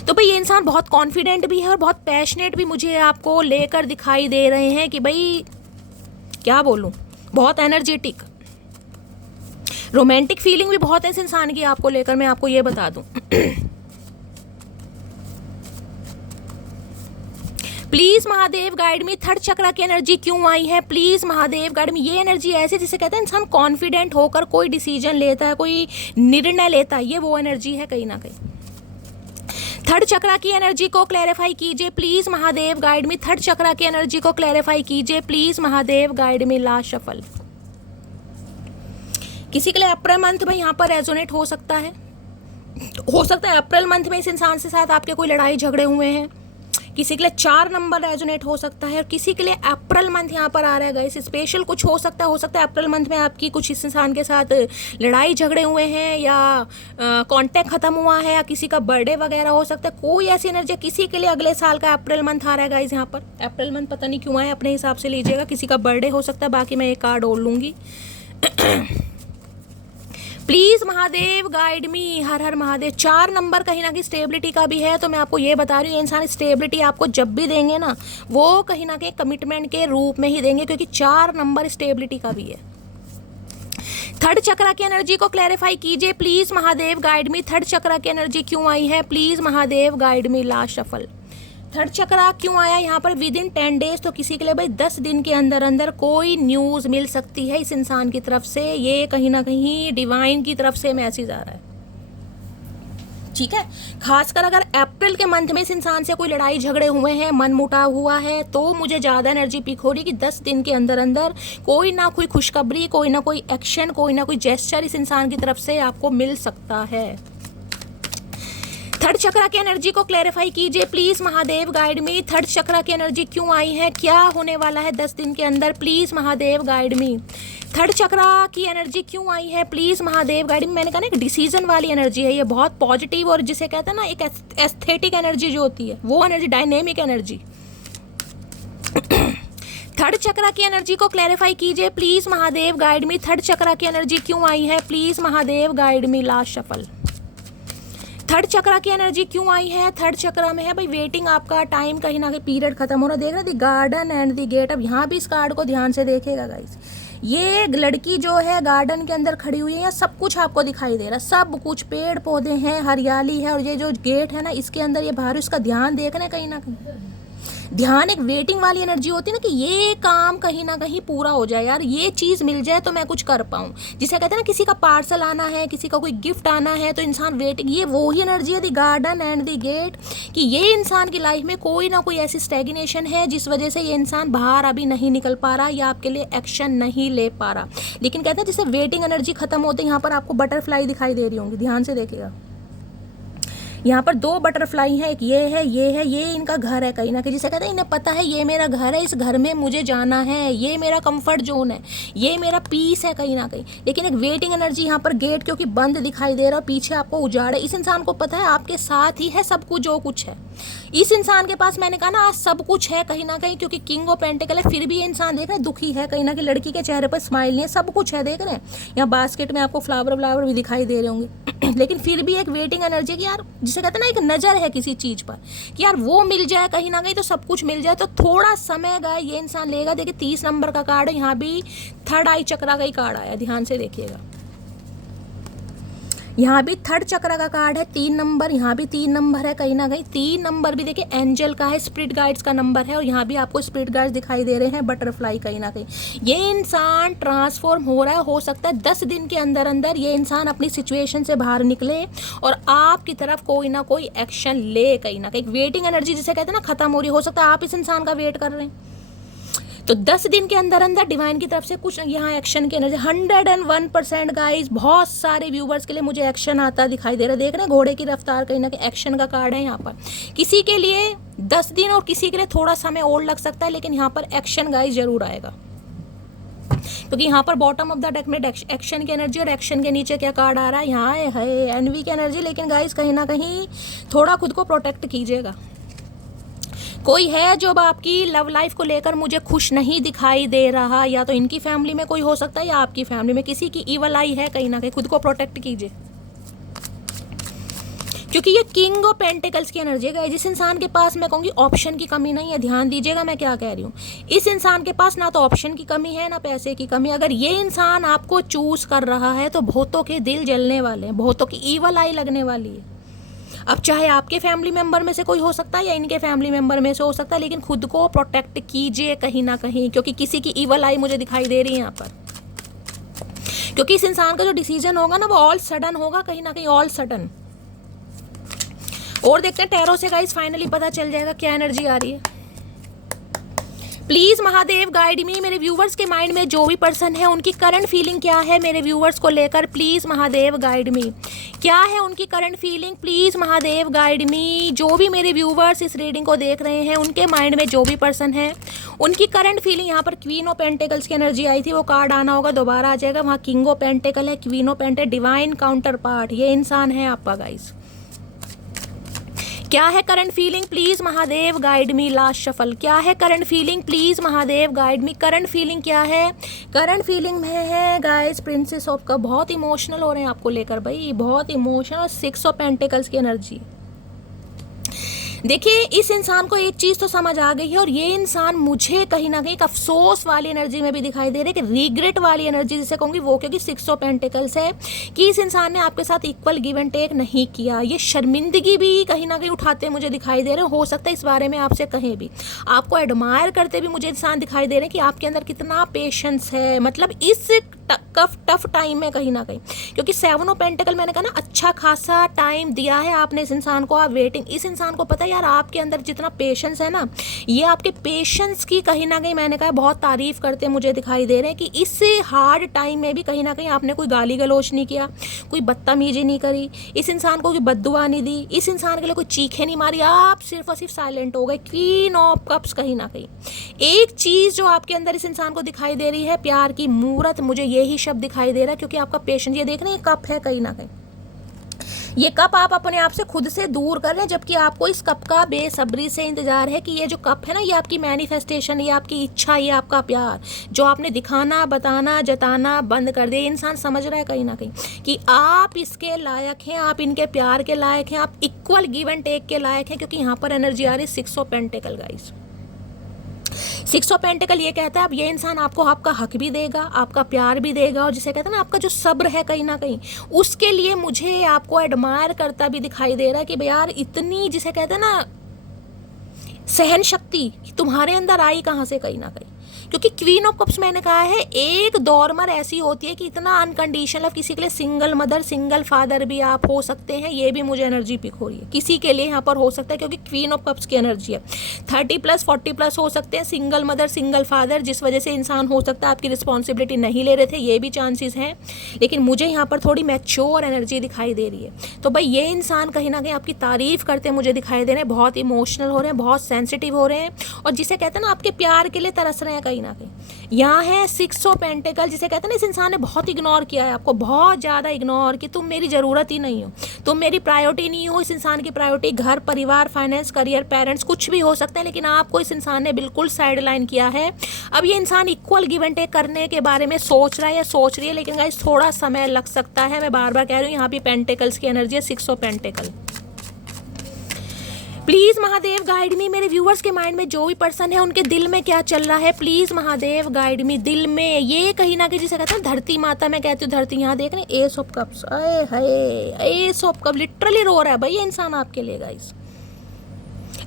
तो भाई ये इंसान बहुत कॉन्फिडेंट भी है और बहुत पैशनेट भी मुझे आपको लेकर दिखाई दे रहे हैं कि भाई क्या बोलूं, बहुत एनर्जेटिक, रोमांटिक फीलिंग भी बहुत है इस इंसान की आपको लेकर, मैं आपको ये बता दूं। Please Mahadev guide me, third chakra की एनर्जी क्यों आई है, प्लीज महादेव गाइड मी। ये एनर्जी ऐसे जिसे कहते हैं इंसान कॉन्फिडेंट होकर कोई डिसीजन लेता है, कोई निर्णय लेता है, ये वो एनर्जी है कहीं ना कहीं। थर्ड चक्रा की एनर्जी को क्लैरिफाई कीजिए please Mahadev guide me, third chakra की एनर्जी को क्लैरिफाई कीजिए please Mahadev guide me, last shuffle. किसी के लिए अप्रैल मंथ में यहाँ पर रेजोनेट हो सकता है, अप्रैल मंथ में इस इंसान से साथ आपके कोई लड़ाई झगड़े हुए हैं। किसी के लिए 4 नंबर रेजोनेट हो सकता है, और किसी के लिए अप्रैल मंथ यहाँ पर आ रहा है गाइस, स्पेशल कुछ हो सकता है अप्रैल मंथ में आपकी कुछ इस इंसान के साथ लड़ाई झगड़े हुए हैं, या कांटेक्ट खत्म हुआ है, या किसी का बर्थडे वगैरह हो सकता है, कोई ऐसी एनर्जी किसी के लिए अगले साल का अप्रैल मंथ आ रहा है गाइस। यहाँ पर अप्रैल मंथ पता नहीं क्यों आए, अपने हिसाब से लीजिएगा, किसी का बर्थडे हो सकता है, बाकी मैं एक कार्ड और लूँगी। प्लीज महादेव गाइड मी, हर हर महादेव। 4 नंबर कहीं ना कहीं स्टेबिलिटी का भी है, तो मैं आपको ये बता रही हूँ, ये इंसान स्टेबिलिटी आपको जब भी देंगे ना, वो कहीं ना कहीं कमिटमेंट के रूप में ही देंगे, क्योंकि 4 नंबर स्टेबिलिटी का भी है। थर्ड चक्रा की एनर्जी को क्लैरिफाई कीजिए please Mahadev guide me, third chakra की एनर्जी क्यों आई है, please Mahadev guide me, last shuffle. Third chakra क्यों आया यहाँ पर, विद इन 10 डेज, तो किसी के लिए भाई 10 दिन के अंदर अंदर कोई न्यूज़ मिल सकती है इस इंसान की तरफ से, ये कहीं ना कहीं डिवाइन की तरफ से मैसेज आ रहा है। ठीक है, खासकर अगर अप्रैल के मंथ में इस इंसान से कोई लड़ाई झगड़े हुए हैं, मन मुटाव हुआ है, तो मुझे ज़्यादा एनर्जी पिक हो रही कि 10 दिन के अंदर अंदर कोई ना कोई खुशखबरी, कोई ना कोई एक्शन, कोई ना कोई जेस्चर इस इंसान की तरफ से आपको मिल सकता है। थर्ड चक्रा की एनर्जी को क्लैरिफाई कीजिए please Mahadev guide me, third chakra की एनर्जी क्यों आई है, क्या होने वाला है 10 दिन के अंदर, please Mahadev guide me. Third chakra की एनर्जी क्यों आई है, प्लीज महादेव गाइड मी। मैंने कहा ना एक डिसीजन वाली एनर्जी है, ये बहुत पॉजिटिव, और जिसे कहते हैं ना एक एस्थेटिक एनर्जी जो होती है, वो energy, dynamic energy. Third chakra की एनर्जी को क्लैरिफाई कीजिए please Mahadev guide me, third chakra की एनर्जी क्यों आई है, please Mahadev guide me, last shuffle. Third chakra की एनर्जी क्यों आई है, थर्ड चक्रा में है भाई वेटिंग, आपका टाइम कहीं ना कहीं पीरियड खत्म होना, देख रहे थे गार्डन एंड द गेट। अब यहाँ भी इस कार्ड को ध्यान से देखिएगा गाइस, ये लड़की जो है गार्डन के अंदर खड़ी हुई है, या सब कुछ आपको दिखाई दे रहा है, सब कुछ पेड़ पौधे हैं, हरियाली है, और ये जो गेट है ना इसके अंदर ये बाहर, इसका ध्यान देखना कहीं ना कहीं ध्यान एक वेटिंग वाली एनर्जी होती है ना, कि ये काम कहीं ना कहीं पूरा हो जाए यार, ये चीज़ मिल जाए तो मैं कुछ कर पाऊँ। जिसे कहते हैं ना किसी का पार्सल आना है, किसी का कोई गिफ्ट आना है, तो इंसान वेटिंग, ये वो ही एनर्जी है the garden and the gate, कि ये इंसान की लाइफ में कोई ना कोई ऐसी स्टैग्नेशन है जिस वजह से ये इंसान बाहर अभी नहीं निकल पा रहा या आपके लिए एक्शन नहीं ले पा रहा। लेकिन कहते हैं जैसे वेटिंग एनर्जी खत्म होते, यहाँ पर आपको बटरफ्लाई दिखाई दे रही होंगी, ध्यान से देखिएगा। यहाँ पर दो बटरफ्लाई हैं, एक ये है, ये इनका घर है कहीं ना कहीं, जिसे कहते हैं इन्हें पता है ये मेरा घर है, इस घर में मुझे जाना है, ये मेरा कंफर्ट जोन है, ये मेरा पीस है कहीं ना कहीं। लेकिन एक वेटिंग एनर्जी यहाँ पर गेट क्योंकि बंद दिखाई दे रहा है, पीछे आपको उजाड़ है, इस इंसान को पता है आपके साथ ही है सब कुछ जो कुछ है। इस इंसान के पास मैंने कहा ना आज सब कुछ है कहीं ना कहीं, क्योंकि किंग ऑफ पेंटिकल है, फिर भी ये इंसान देख रहे हैं दुखी है कहीं ना कहीं, लड़की के चेहरे पर स्माइल नहीं है, सब कुछ है देख रहे हैं। यहाँ बास्केट में आपको फ्लावर भी दिखाई दे रहे होंगे लेकिन फिर भी एक वेटिंग एनर्जी कि यार जिसे कहते हैं ना एक नज़र है किसी चीज़ पर कि यार वो मिल जाए कहीं ना कहीं, तो सब कुछ मिल जाए, तो थोड़ा समय गाय ये इंसान लेगा। देखिए 30 नंबर का कार्ड है, यहाँ भी थर्ड आई चक्रा का ही कार्ड आया, ध्यान से देखिएगा। यहाँ भी थर्ड चक्र का कार्ड है, 3 नंबर, यहाँ भी 3 नंबर है कहीं ना कहीं, 3 नंबर भी देखिए एंजल का है, स्पिरिट गाइड्स का नंबर है, और यहाँ भी आपको स्पिरिट गाइड्स दिखाई दे रहे हैं, बटरफ्लाई कहीं ना कहीं। ये इंसान ट्रांसफॉर्म हो रहा है, हो सकता है 10 दिन के अंदर अंदर ये इंसान अपनी सिचुएशन से बाहर निकले और आपकी तरफ कोई ना कोई एक्शन ले कहीं ना कहीं। वेटिंग एनर्जी जिसे कहते हैं ना खत्म हो रही, हो सकता है आप इस इंसान का वेट कर रहे हैं, तो 10 दिन के अंदर अंदर डिवाइन की तरफ से कुछ यहाँ एक्शन की एनर्जी 101% गाइस। बहुत सारे व्यूवर्स के लिए मुझे एक्शन आता दिखाई दे रहा है, देख रहे हैं घोड़े की रफ्तार कहीं ना कहीं एक्शन का कार्ड है यहाँ पर। किसी के लिए 10 दिन और किसी के लिए थोड़ा समय और लग सकता है, लेकिन यहाँ पर एक्शन गाइस जरूर आएगा, क्योंकि यहाँ पर बॉटम ऑफ द डेक में एक्शन की एनर्जी और एक्शन के नीचे क्या कार्ड आ रहा है, यहाँ है एनवी की एनर्जी। लेकिन गाइस कहीं ना कहीं थोड़ा खुद को प्रोटेक्ट कीजिएगा। कोई है जो आपकी लव लाइफ को लेकर मुझे खुश नहीं दिखाई दे रहा, या तो इनकी फैमिली में कोई हो सकता है या आपकी फैमिली में किसी की ईवल आई है कहीं ना कहीं, खुद को प्रोटेक्ट कीजिए, क्योंकि ये किंग ऑफ पेंटिकल्स की एनर्जी है। जिस इंसान के पास मैं कहूँगी ऑप्शन की कमी नहीं है, ध्यान दीजिएगा मैं क्या कह रही हूँ, इस इंसान के पास ना तो ऑप्शन की कमी है ना पैसे की कमी। अगर ये इंसान आपको चूज कर रहा है तो बहुतों के दिल जलने वाले हैं, बहुतों की ईवल आई लगने वाली है। अब चाहे आपके फैमिली मेंबर में से कोई हो सकता है या इनके फैमिली मेंबर में से हो सकता है, लेकिन खुद को प्रोटेक्ट कीजिए कहीं ना कहीं, क्योंकि किसी की ईवल आई मुझे दिखाई दे रही है यहाँ पर। क्योंकि इस इंसान का जो डिसीजन होगा ना वो ऑल सडन होगा कहीं ना कहीं, ऑल सडन। और देखते हैं टैरो से गाइस, फाइनली पता चल जाएगा क्या एनर्जी आ रही है। प्लीज महादेव गाइड मी, मेरे व्यूवर्स के माइंड में जो भी पर्सन है उनकी करंट फीलिंग क्या है मेरे व्यूवर्स को लेकर, प्लीज महादेव गाइड मी, क्या है उनकी current feeling, please Mahadev guide मी। जो भी मेरे व्यूवर्स इस रीडिंग को देख रहे हैं उनके माइंड में जो भी पर्सन है उनकी करंट फीलिंग। यहाँ पर क्वीन ऑफ पेंटिकल्स की एनर्जी आई थी, वो कार्ड आना होगा दोबारा आ जाएगा, वहाँ किंग ऑफ पेंटिकल है, queen of pentacle, divine counter part, ये इंसान है आपका गाइस। क्या है current feeling, please Mahadev guide me. Last shuffle, क्या है current feeling, please Mahadev guide me. Current feeling क्या है, करंट फीलिंग में है गाइस प्रिंसेस ऑफ कप, बहुत इमोशनल हो रहे हैं आपको लेकर भाई, बहुत इमोशनल। 6 ऑफ पेंटिकल्स की एनर्जी। देखिए इस इंसान को एक चीज़ तो समझ आ गई है, और ये इंसान मुझे कहीं ना कहीं एक अफसोस वाली एनर्जी में भी दिखाई दे रही है, कि रिग्रेट वाली एनर्जी जिसे कहूँगी वो, क्योंकि 6 ऑफ पेंटिकल्स है कि इस इंसान ने आपके साथ इक्वल गिव एंड टेक नहीं किया। ये शर्मिंदगी भी कहीं ना कहीं उठाते मुझे दिखाई दे रहे हैं, हो सकता है इस बारे में आपसे कहें भी, आपको एडमायर करते भी मुझे इंसान दिखाई दे रहे हैं कि आपके अंदर कितना पेशेंस है, मतलब इस टफ टाइम में कहीं ना कहीं, क्योंकि 7 ऑफ पेंटिकल मैंने कहा ना अच्छा खासा टाइम दिया है आपने इस इंसान को, आप वेटिंग। इस इंसान को पता है यार आपके अंदर जितना पेशेंस है ना, ये आपके पेशेंस की कहीं ना कहीं मैंने कहा बहुत तारीफ करते मुझे दिखाई दे रहे हैं, कि इस हार्ड टाइम में भी कहीं ना कहीं आपने कोई गाली गलोच नहीं किया, कोई बदतमीजी नहीं करी, इस इंसान को कोई बद्दुआ नहीं दी, इस इंसान के लिए कोई चीखें नहीं मारी, आप सिर्फ और सिर्फ साइलेंट हो गए। क्वीन ऑफ कप्स कहीं ना कहीं एक चीज़ जो आपके अंदर इस इंसान को दिखाई दे रही है, प्यार की मूर्त, मुझे यही शब्द दिखाई दे रहा है, क्योंकि आपका पेशेंस, ये देख रहे हैं कप है कहीं ना कहीं, ये कप आप अपने आप से खुद से दूर कर रहे हैं, जबकि आपको इस कप का बेसब्री से इंतजार है कि ये जो कप है ना, ये आपकी मैनिफेस्टेशन, ये आपकी इच्छा, ये आपका प्यार जो आपने दिखाना, बताना, जताना बंद कर दिया। इंसान समझ रहा है कहीं ना कहीं कि आप इसके लायक हैं, आप इनके प्यार के लायक हैं, आप इक्वल गिव एंड टेक के लायक हैं, क्योंकि यहाँ पर एनर्जी आ रही है 6 of pentacle guys. 6 of pentacle ये कहता है अब ये इंसान आपको आपका हक भी देगा, आपका प्यार भी देगा, और जिसे कहते हैं ना आपका जो सब्र है कहीं ना कहीं, उसके लिए मुझे आपको एडमायर करता भी दिखाई दे रहा है कि भाई यार इतनी, जिसे कहते हैं ना सहन शक्ति तुम्हारे अंदर आई कहाँ से? कहीं ना कहीं, क्योंकि क्वीन ऑफ कप्स मैंने कहा है एक दौरमर ऐसी होती है कि इतना अनकंडीशनल लव, किसी के लिए सिंगल मदर सिंगल फादर भी आप हो सकते हैं, ये भी मुझे एनर्जी पिक हो रही है, किसी के लिए यहाँ पर हो सकता है, क्योंकि क्वीन ऑफ कप्स की एनर्जी है। 30+ 40+ हो सकते हैं, सिंगल मदर सिंगल फादर, जिस वजह से इंसान हो सकता है आपकी रिस्पॉन्सिबिलिटी नहीं ले रहे थे, ये भी चांसेस हैं। लेकिन मुझे यहाँ पर थोड़ी मैच्योर एनर्जी दिखाई दे रही है। तो भाई ये इंसान कहीं ना कहीं आपकी तारीफ करते मुझे दिखाई दे रहे हैं, बहुत इमोशनल हो रहे हैं, बहुत सेंसिटिव हो रहे हैं, और जिसे कहते हैं ना आपके प्यार के लिए तरस रहे हैं कहीं ना कहीं। यहाँ है 6 ऑफ पेंटिकल, जिसे कहते हैं ना इस इंसान ने बहुत इग्नोर किया है आपको, बहुत ज़्यादा इग्नोर, कि तुम मेरी ज़रूरत ही नहीं हो, तुम मेरी प्रायोरिटी नहीं हो। इस इंसान की प्रायोरिटी घर, परिवार, फाइनेंस, करियर, पेरेंट्स कुछ भी हो सकते हैं, लेकिन आपको इस इंसान ने बिल्कुल साइड लाइन किया है। अब ये इंसान इक्वल गिव एंड टेक करने के बारे में सोच रहा है या सोच रही है, लेकिन गाइस थोड़ा समय लग सकता है। मैं बार बार कह रही हूँ, यहाँ भी पेंटिकल्स की एनर्जी है, 6 of pentacle. Please Mahadev guide मी, मेरे व्यूअर्स के माइंड में जो भी पर्सन है उनके दिल में क्या चल रहा है, प्लीज़ महादेव गाइड मी। दिल में ये कहीं ना कहीं जिसे कहते हैं धरती माता, मैं कहती हूँ धरती, यहाँ देख रहे हैं एस ऑफ कप्स, अरे है एस ऑफ कप, लिटरली रो रहा है भाई ये इंसान आपके लिए गाइस,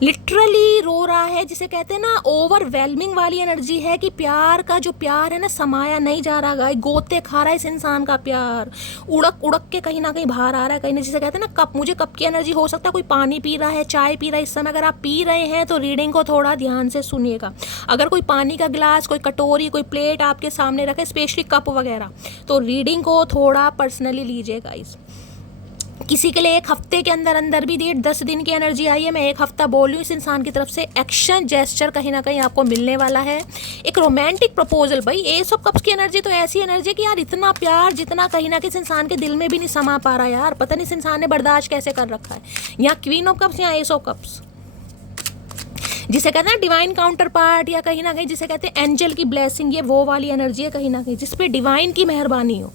लिटरली रो रहा है, जिसे कहते हैं ना ओवरवेलमिंग वाली एनर्जी है, कि प्यार का जो प्यार है ना समाया नहीं जा रहा गाइस, गोते खा रहा है इस इंसान का प्यार, उड़क उड़क के कहीं ना कहीं बाहर आ रहा है कहीं ना, जिसे कहते हैं ना कप, मुझे कप की एनर्जी हो सकता है कोई पानी पी रहा है, चाय पी रहा है। इस समय अगर आप पी रहे हैं तो रीडिंग को थोड़ा ध्यान से सुनिएगा। अगर कोई पानी का गिलास, कोई कटोरी, कोई प्लेट आपके सामने रखे, स्पेशली कप वगैरह, तो रीडिंग को थोड़ा पर्सनली लीजिए गाइस। किसी के लिए 1 हफ्ते के अंदर अंदर भी 10 दिन की एनर्जी आई है, मैं 1 हफ्ता बोल रही हूँ, इस इंसान की तरफ से एक्शन जेस्चर कहीं ना कहीं आपको मिलने वाला है, एक रोमांटिक प्रपोजल। भाई एस ऑफ कप्स की एनर्जी तो ऐसी एनर्जी है कि यार इतना प्यार जितना कहीं ना कहीं इस इंसान के दिल में भी नहीं समा पा रहा यार, पता नहीं इस इंसान ने बर्दाश्त कैसे कर रखा है। यहाँ क्वीन ऑफ कप्स, यहाँ एस ऑफ कप्स, जिसे कहते हैं डिवाइन काउंटर पार्ट, या कहीं ना कहीं जिसे कहते हैं एंजल की ब्लेसिंग, ये वो वाली एनर्जी है कहीं ना कहीं जिसपे डिवाइन की मेहरबानी हो।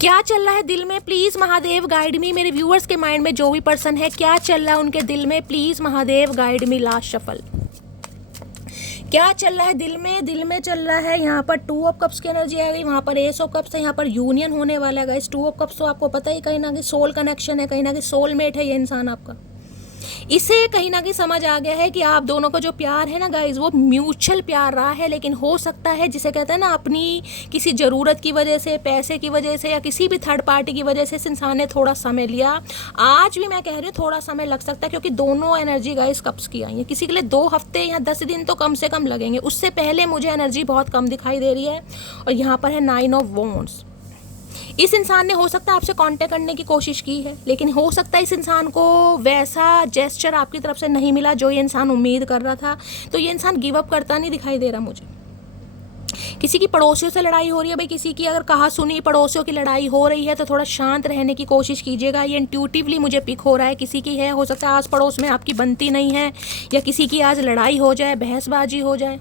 क्या चल रहा है दिल में, प्लीज़ महादेव गाइड मी, मेरे व्यूअर्स के माइंड में जो भी पर्सन है क्या चल रहा है उनके दिल में, please Mahadev guide me. Last shuffle, क्या चल रहा है दिल में? दिल में चल रहा है यहाँ पर 2 ऑफ कप्स की एनर्जी आ गई, वहाँ पर एस ऑफ कप्स है, यहाँ पर यूनियन होने वाला है गाइस। 2 ऑफ कप्स तो आपको पता ही कहीं ना कहीं सोल कनेक्शन है, कहीं ना कहीं सोलमेट है ये इंसान आपका। इसे कहीं ना कहीं समझ आ गया है कि आप दोनों का जो प्यार है ना गाइज, वो म्यूचुअल प्यार रहा है, लेकिन हो सकता है जिसे कहते हैं ना अपनी किसी ज़रूरत की वजह से, पैसे की वजह से, या किसी भी थर्ड पार्टी की वजह से इस इंसान ने थोड़ा समय लिया। आज भी मैं कह रही हूँ थोड़ा समय लग सकता है, क्योंकि दोनों एनर्जी गाइज कप्स की आई है। किसी के लिए 2 हफ्ते या 10 दिन तो कम से कम लगेंगे, उससे पहले मुझे एनर्जी बहुत कम दिखाई दे रही है। और यहाँ पर है 9 ऑफ वॉन्ड्स। इस इंसान ने हो सकता है आपसे कांटेक्ट करने की कोशिश की है, लेकिन हो सकता है इस इंसान को वैसा जेस्चर आपकी तरफ से नहीं मिला जो ये इंसान उम्मीद कर रहा था। तो ये इंसान गिव अप करता नहीं दिखाई दे रहा मुझे। किसी की पड़ोसियों से लड़ाई हो रही है भाई, किसी की अगर कहा सुनी पड़ोसियों की लड़ाई हो रही है तो थोड़ा शांत रहने की कोशिश कीजिएगा। ये इंट्यूटिवली मुझे पिक हो रहा है, किसी की है, हो सकता है आस पड़ोस में आपकी बनती नहीं है, या किसी की आज लड़ाई हो जाए, बहसबाजी हो जाए।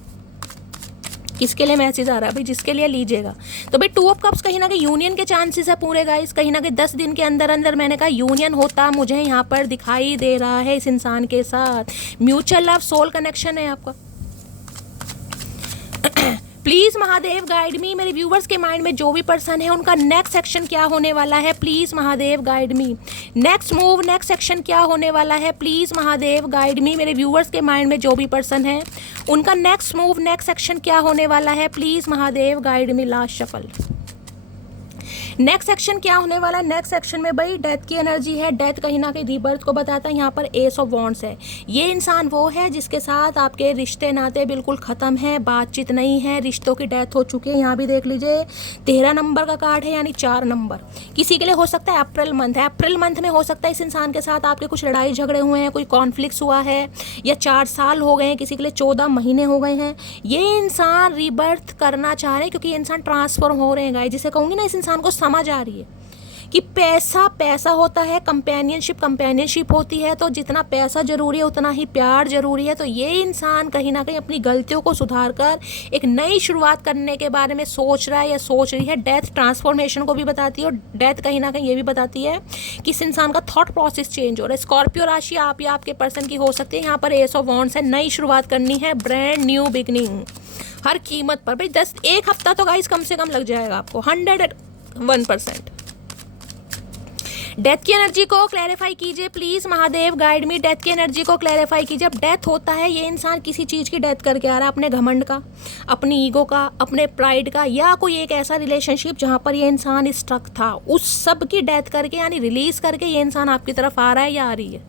किसके लिए मैसेज आ रहा है भाई, जिसके लिए लीजिएगा। तो भाई 2 ऑफ कप्स कहीं ना कहीं यूनियन के चांसेस है पूरे गाइस, कहीं ना कहीं 10 दिन के अंदर अंदर मैंने कहा यूनियन होता मुझे यहाँ पर दिखाई दे रहा है इस इंसान के साथ। म्यूचुअल लव, सोल कनेक्शन है आपका। प्लीज़ महादेव गाइड मी, मेरे व्यूवर्स के माइंड में जो भी पर्सन है उनका नेक्स्ट सेक्शन क्या होने वाला है, please Mahadev guide me. Next move, next section क्या होने वाला है, प्लीज़ महादेव गाइड मी। मेरे व्यूवर्स के माइंड में जो भी पर्सन है उनका नेक्स्ट मूव, नेक्स्ट सेक्शन क्या होने वाला है, please Mahadev guide me. Last shuffle, next section क्या होने वाला है? नेक्स्ट सेक्शन में भाई डेथ की एनर्जी है। डेथ कहीं ना कहीं रीबर्थ को बताता है। यहाँ पर एस ऑफ वॉन्ड्स है। ये इंसान वो है जिसके साथ आपके रिश्ते नाते बिल्कुल ख़त्म है, बातचीत नहीं है, रिश्तों की डेथ हो चुकी है। यहाँ भी देख लीजिए 13 नंबर का कार्ड है, यानी 4 नंबर। किसी के लिए हो सकता है अप्रैल मंथ है, अप्रैल मंथ में हो सकता है इस इंसान के साथ आपके कुछ लड़ाई झगड़े हुए हैं, कोई कॉन्फ्लिक्ट हुआ है, या 4 साल हो गए हैं, किसी के लिए 14 महीने हो गए हैं। ये इंसान रीबर्थ करना चाह रहे हैं, क्योंकि ये इंसान ट्रांसफॉर्म हो रहे हैं गाइस। जिसे कहूँगी ना, इस इंसान को समझ आ रही है कि पैसा पैसा होता है, कंपेनियनशिप होती है, तो जितना पैसा जरूरी है उतना ही प्यार जरूरी है। तो ये इंसान कहीं ना कहीं अपनी गलतियों को सुधार कर एक नई शुरुआत करने के बारे में सोच रहा है या सोच रही है। डेथ ट्रांसफॉर्मेशन को भी बताती है, और डेथ कहीं ना कहीं ये भी बताती है कि इस इंसान का थॉट प्रोसेस चेंज हो रहा है। स्कॉर्पियो राशि आप या आपके पर्सन की हो सकती है। यहाँ पर एस ऑफ वॉन्ड्स है, नई शुरुआत करनी है, ब्रांड न्यू बिगनिंग हर कीमत पर। भाई 1 हफ्ता तो गाइस कम से कम लग जाएगा आपको, 101%। डेथ की एनर्जी को क्लैरिफाई कीजिए please Mahadev, guide me. Death की एनर्जी को क्लैरिफाई कीजिए। अब डेथ होता है, ये इंसान किसी चीज़ की डेथ करके आ रहा है, अपने घमंड का, अपनी ईगो का, अपने प्राइड का, या कोई एक ऐसा रिलेशनशिप जहाँ पर ये इंसान स्ट्रक था, उस सब की डेथ करके यानी रिलीज करके ये इंसान आपकी तरफ आ रहा है या आ रही है।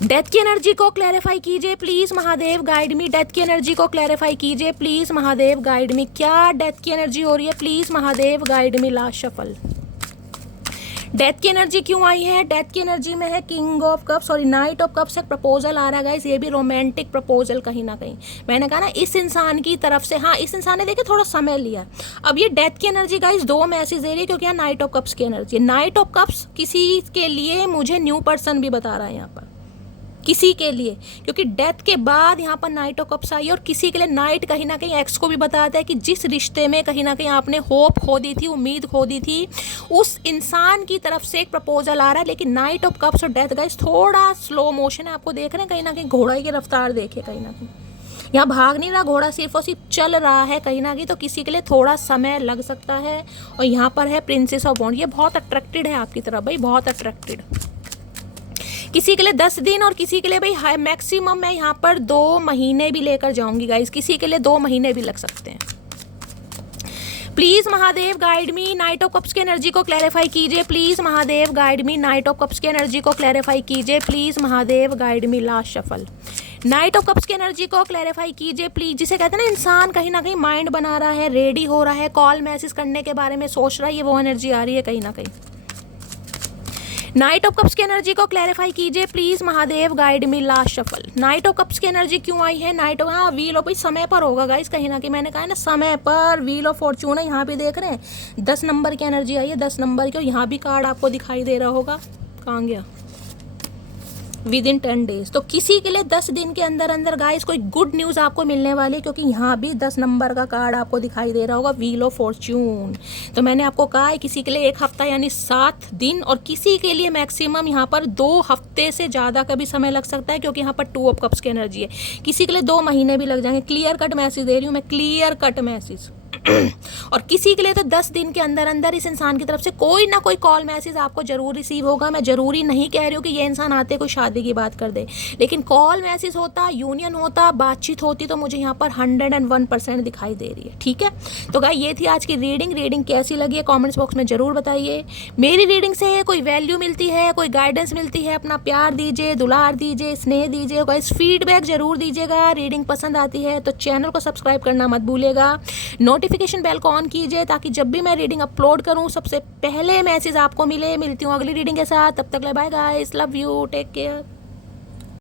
डेथ की एनर्जी को क्लैरिफाई कीजिए please Mahadev, guide me. Death की एनर्जी को क्लैरिफाई कीजिए प्लीज महादेव, गाइड मी। क्या डेथ की एनर्जी हो रही है please Mahadev, guide me. Last shuffle. Death की एनर्जी क्यों आई है? डेथ की एनर्जी में है king of cups, sorry night of cups. एक प्रपोजल आ रहा है गाइस, ये भी रोमांटिक प्रपोजल कहीं ना कहीं। मैंने कहा ना इस इंसान की तरफ से, हाँ इस इंसान ने देखिए थोड़ा समय लिया। अब ये डेथ की एनर्जी गाइस दो मैसेज दे रही है, क्योंकि यहाँ नाइट ऑफ कप्स की एनर्जी। नाइट ऑफ कप्स किसी के लिए मुझे न्यू पर्सन भी बता रहा है यहाँ पर, किसी के लिए, क्योंकि डेथ के बाद यहाँ पर नाइट ऑफ कप्स आई। और किसी के लिए नाइट कहीं ना कहीं एक्स को भी बताता है कि जिस रिश्ते में कहीं ना कहीं आपने होप खो दी थी, उम्मीद खो दी थी, उस इंसान की तरफ से एक प्रपोजल आ रहा है। लेकिन नाइट ऑफ कप्स और डेथ गाइस थोड़ा स्लो मोशन है, आपको देख रहे हैं, कहीं ना कहीं घोड़ा की रफ्तार देखिए, कहीं ना कहीं यहाँ भाग नहीं रहा घोड़ा, सिर्फ और सिर्फ चल रहा है कहीं ना कहीं। तो किसी के लिए थोड़ा समय लग सकता है। और यहाँ पर है प्रिंसेस ऑफ वॉन्ड, ये बहुत अट्रैक्टेड है आपकी तरफ भाई, बहुत अट्रैक्टेड। किसी के लिए 10 दिन और किसी के लिए भाई मैक्सिमम मैं यहाँ पर 2 महीने भी लेकर जाऊंगी गाइस, किसी के लिए 2 महीने भी लग सकते हैं। Please Mahadev guide me. Night of cups की एनर्जी को क्लैरिफाई कीजिए please Mahadev, guide me. Night of cups की एनर्जी को क्लैरिफाई कीजिए please Mahadev, guide me. Last shuffle. Night of cups की एनर्जी को क्लैरिफाई कीजिए प्लीज। जिसे कहते हैं ना इंसान कहीं ना कहीं माइंड बना रहा है, रेडी हो रहा है, कॉल मैसेज करने के बारे में सोच रहा है, ये वो एनर्जी आ रही है कहीं ना कहीं। नाइट ऑफ कप्स की एनर्जी को क्लैरिफाई कीजिए please Mahadev, guide me. Last shuffle. Night of cups की एनर्जी क्यों आई है? नाइट ऑफ, हाँ व्हील ऑफ, भाई समय पर होगा गाइस कहीं ना कहीं। मैंने कहा है ना समय पर व्हील ऑफ फॉर्च्यून है, यहाँ पे देख रहे हैं 10 नंबर की एनर्जी आई है, 10 नंबर की। यहाँ भी कार्ड आपको दिखाई दे रहा होगा, कहाँ गया, विद इन 10 डेज। तो किसी के लिए 10 दिन के अंदर अंदर गाइस कोई गुड न्यूज़ आपको मिलने वाली है, क्योंकि यहाँ भी 10 नंबर का कार्ड आपको दिखाई दे रहा होगा, व्हील ऑफ फॉर्च्यून। तो मैंने आपको कहा है किसी के लिए 1 हफ्ता यानी 7 दिन, और किसी के लिए मैक्सिमम यहाँ पर 2 हफ्ते से ज़्यादा का भी समय लग सकता है, क्योंकि यहाँ पर 2 ऑफ कप्स की एनर्जी है। किसी के लिए 2 महीने भी लग जाएंगे। क्लियर कट मैसेज दे रही हूँ मैं, क्लियर कट मैसेज। और किसी के लिए तो 10 दिन के अंदर अंदर इस इंसान की तरफ से कोई ना कोई कॉल मैसेज आपको जरूर रिसीव होगा। मैं जरूरी नहीं कह रही हूँ कि ये इंसान आते कोई शादी की बात कर दे, लेकिन कॉल मैसेज होता, यूनियन होता, बातचीत होती, तो मुझे यहाँ पर 101% दिखाई दे रही है। ठीक है, तो गाइस ये थी आज की रीडिंग कैसी लगी है कॉमेंट्स बॉक्स में जरूर बताइए। मेरी रीडिंग से कोई वैल्यू मिलती है, कोई गाइडेंस मिलती है, अपना प्यार दीजिए, दुलार दीजिए, स्नेह दीजिए, गाइस फीडबैक जरूर दीजिएगा। रीडिंग पसंद आती है तो चैनल को सब्सक्राइब करना मत भूलिएगा, नोटिफिकेशन बेल को ऑन कीजिए, ताकि जब भी मैं रीडिंग अपलोड करूं सबसे पहले मैसेज आपको मिले। मिलती हूँ अगली रीडिंग के साथ, तब तक bye guys, love you, take care.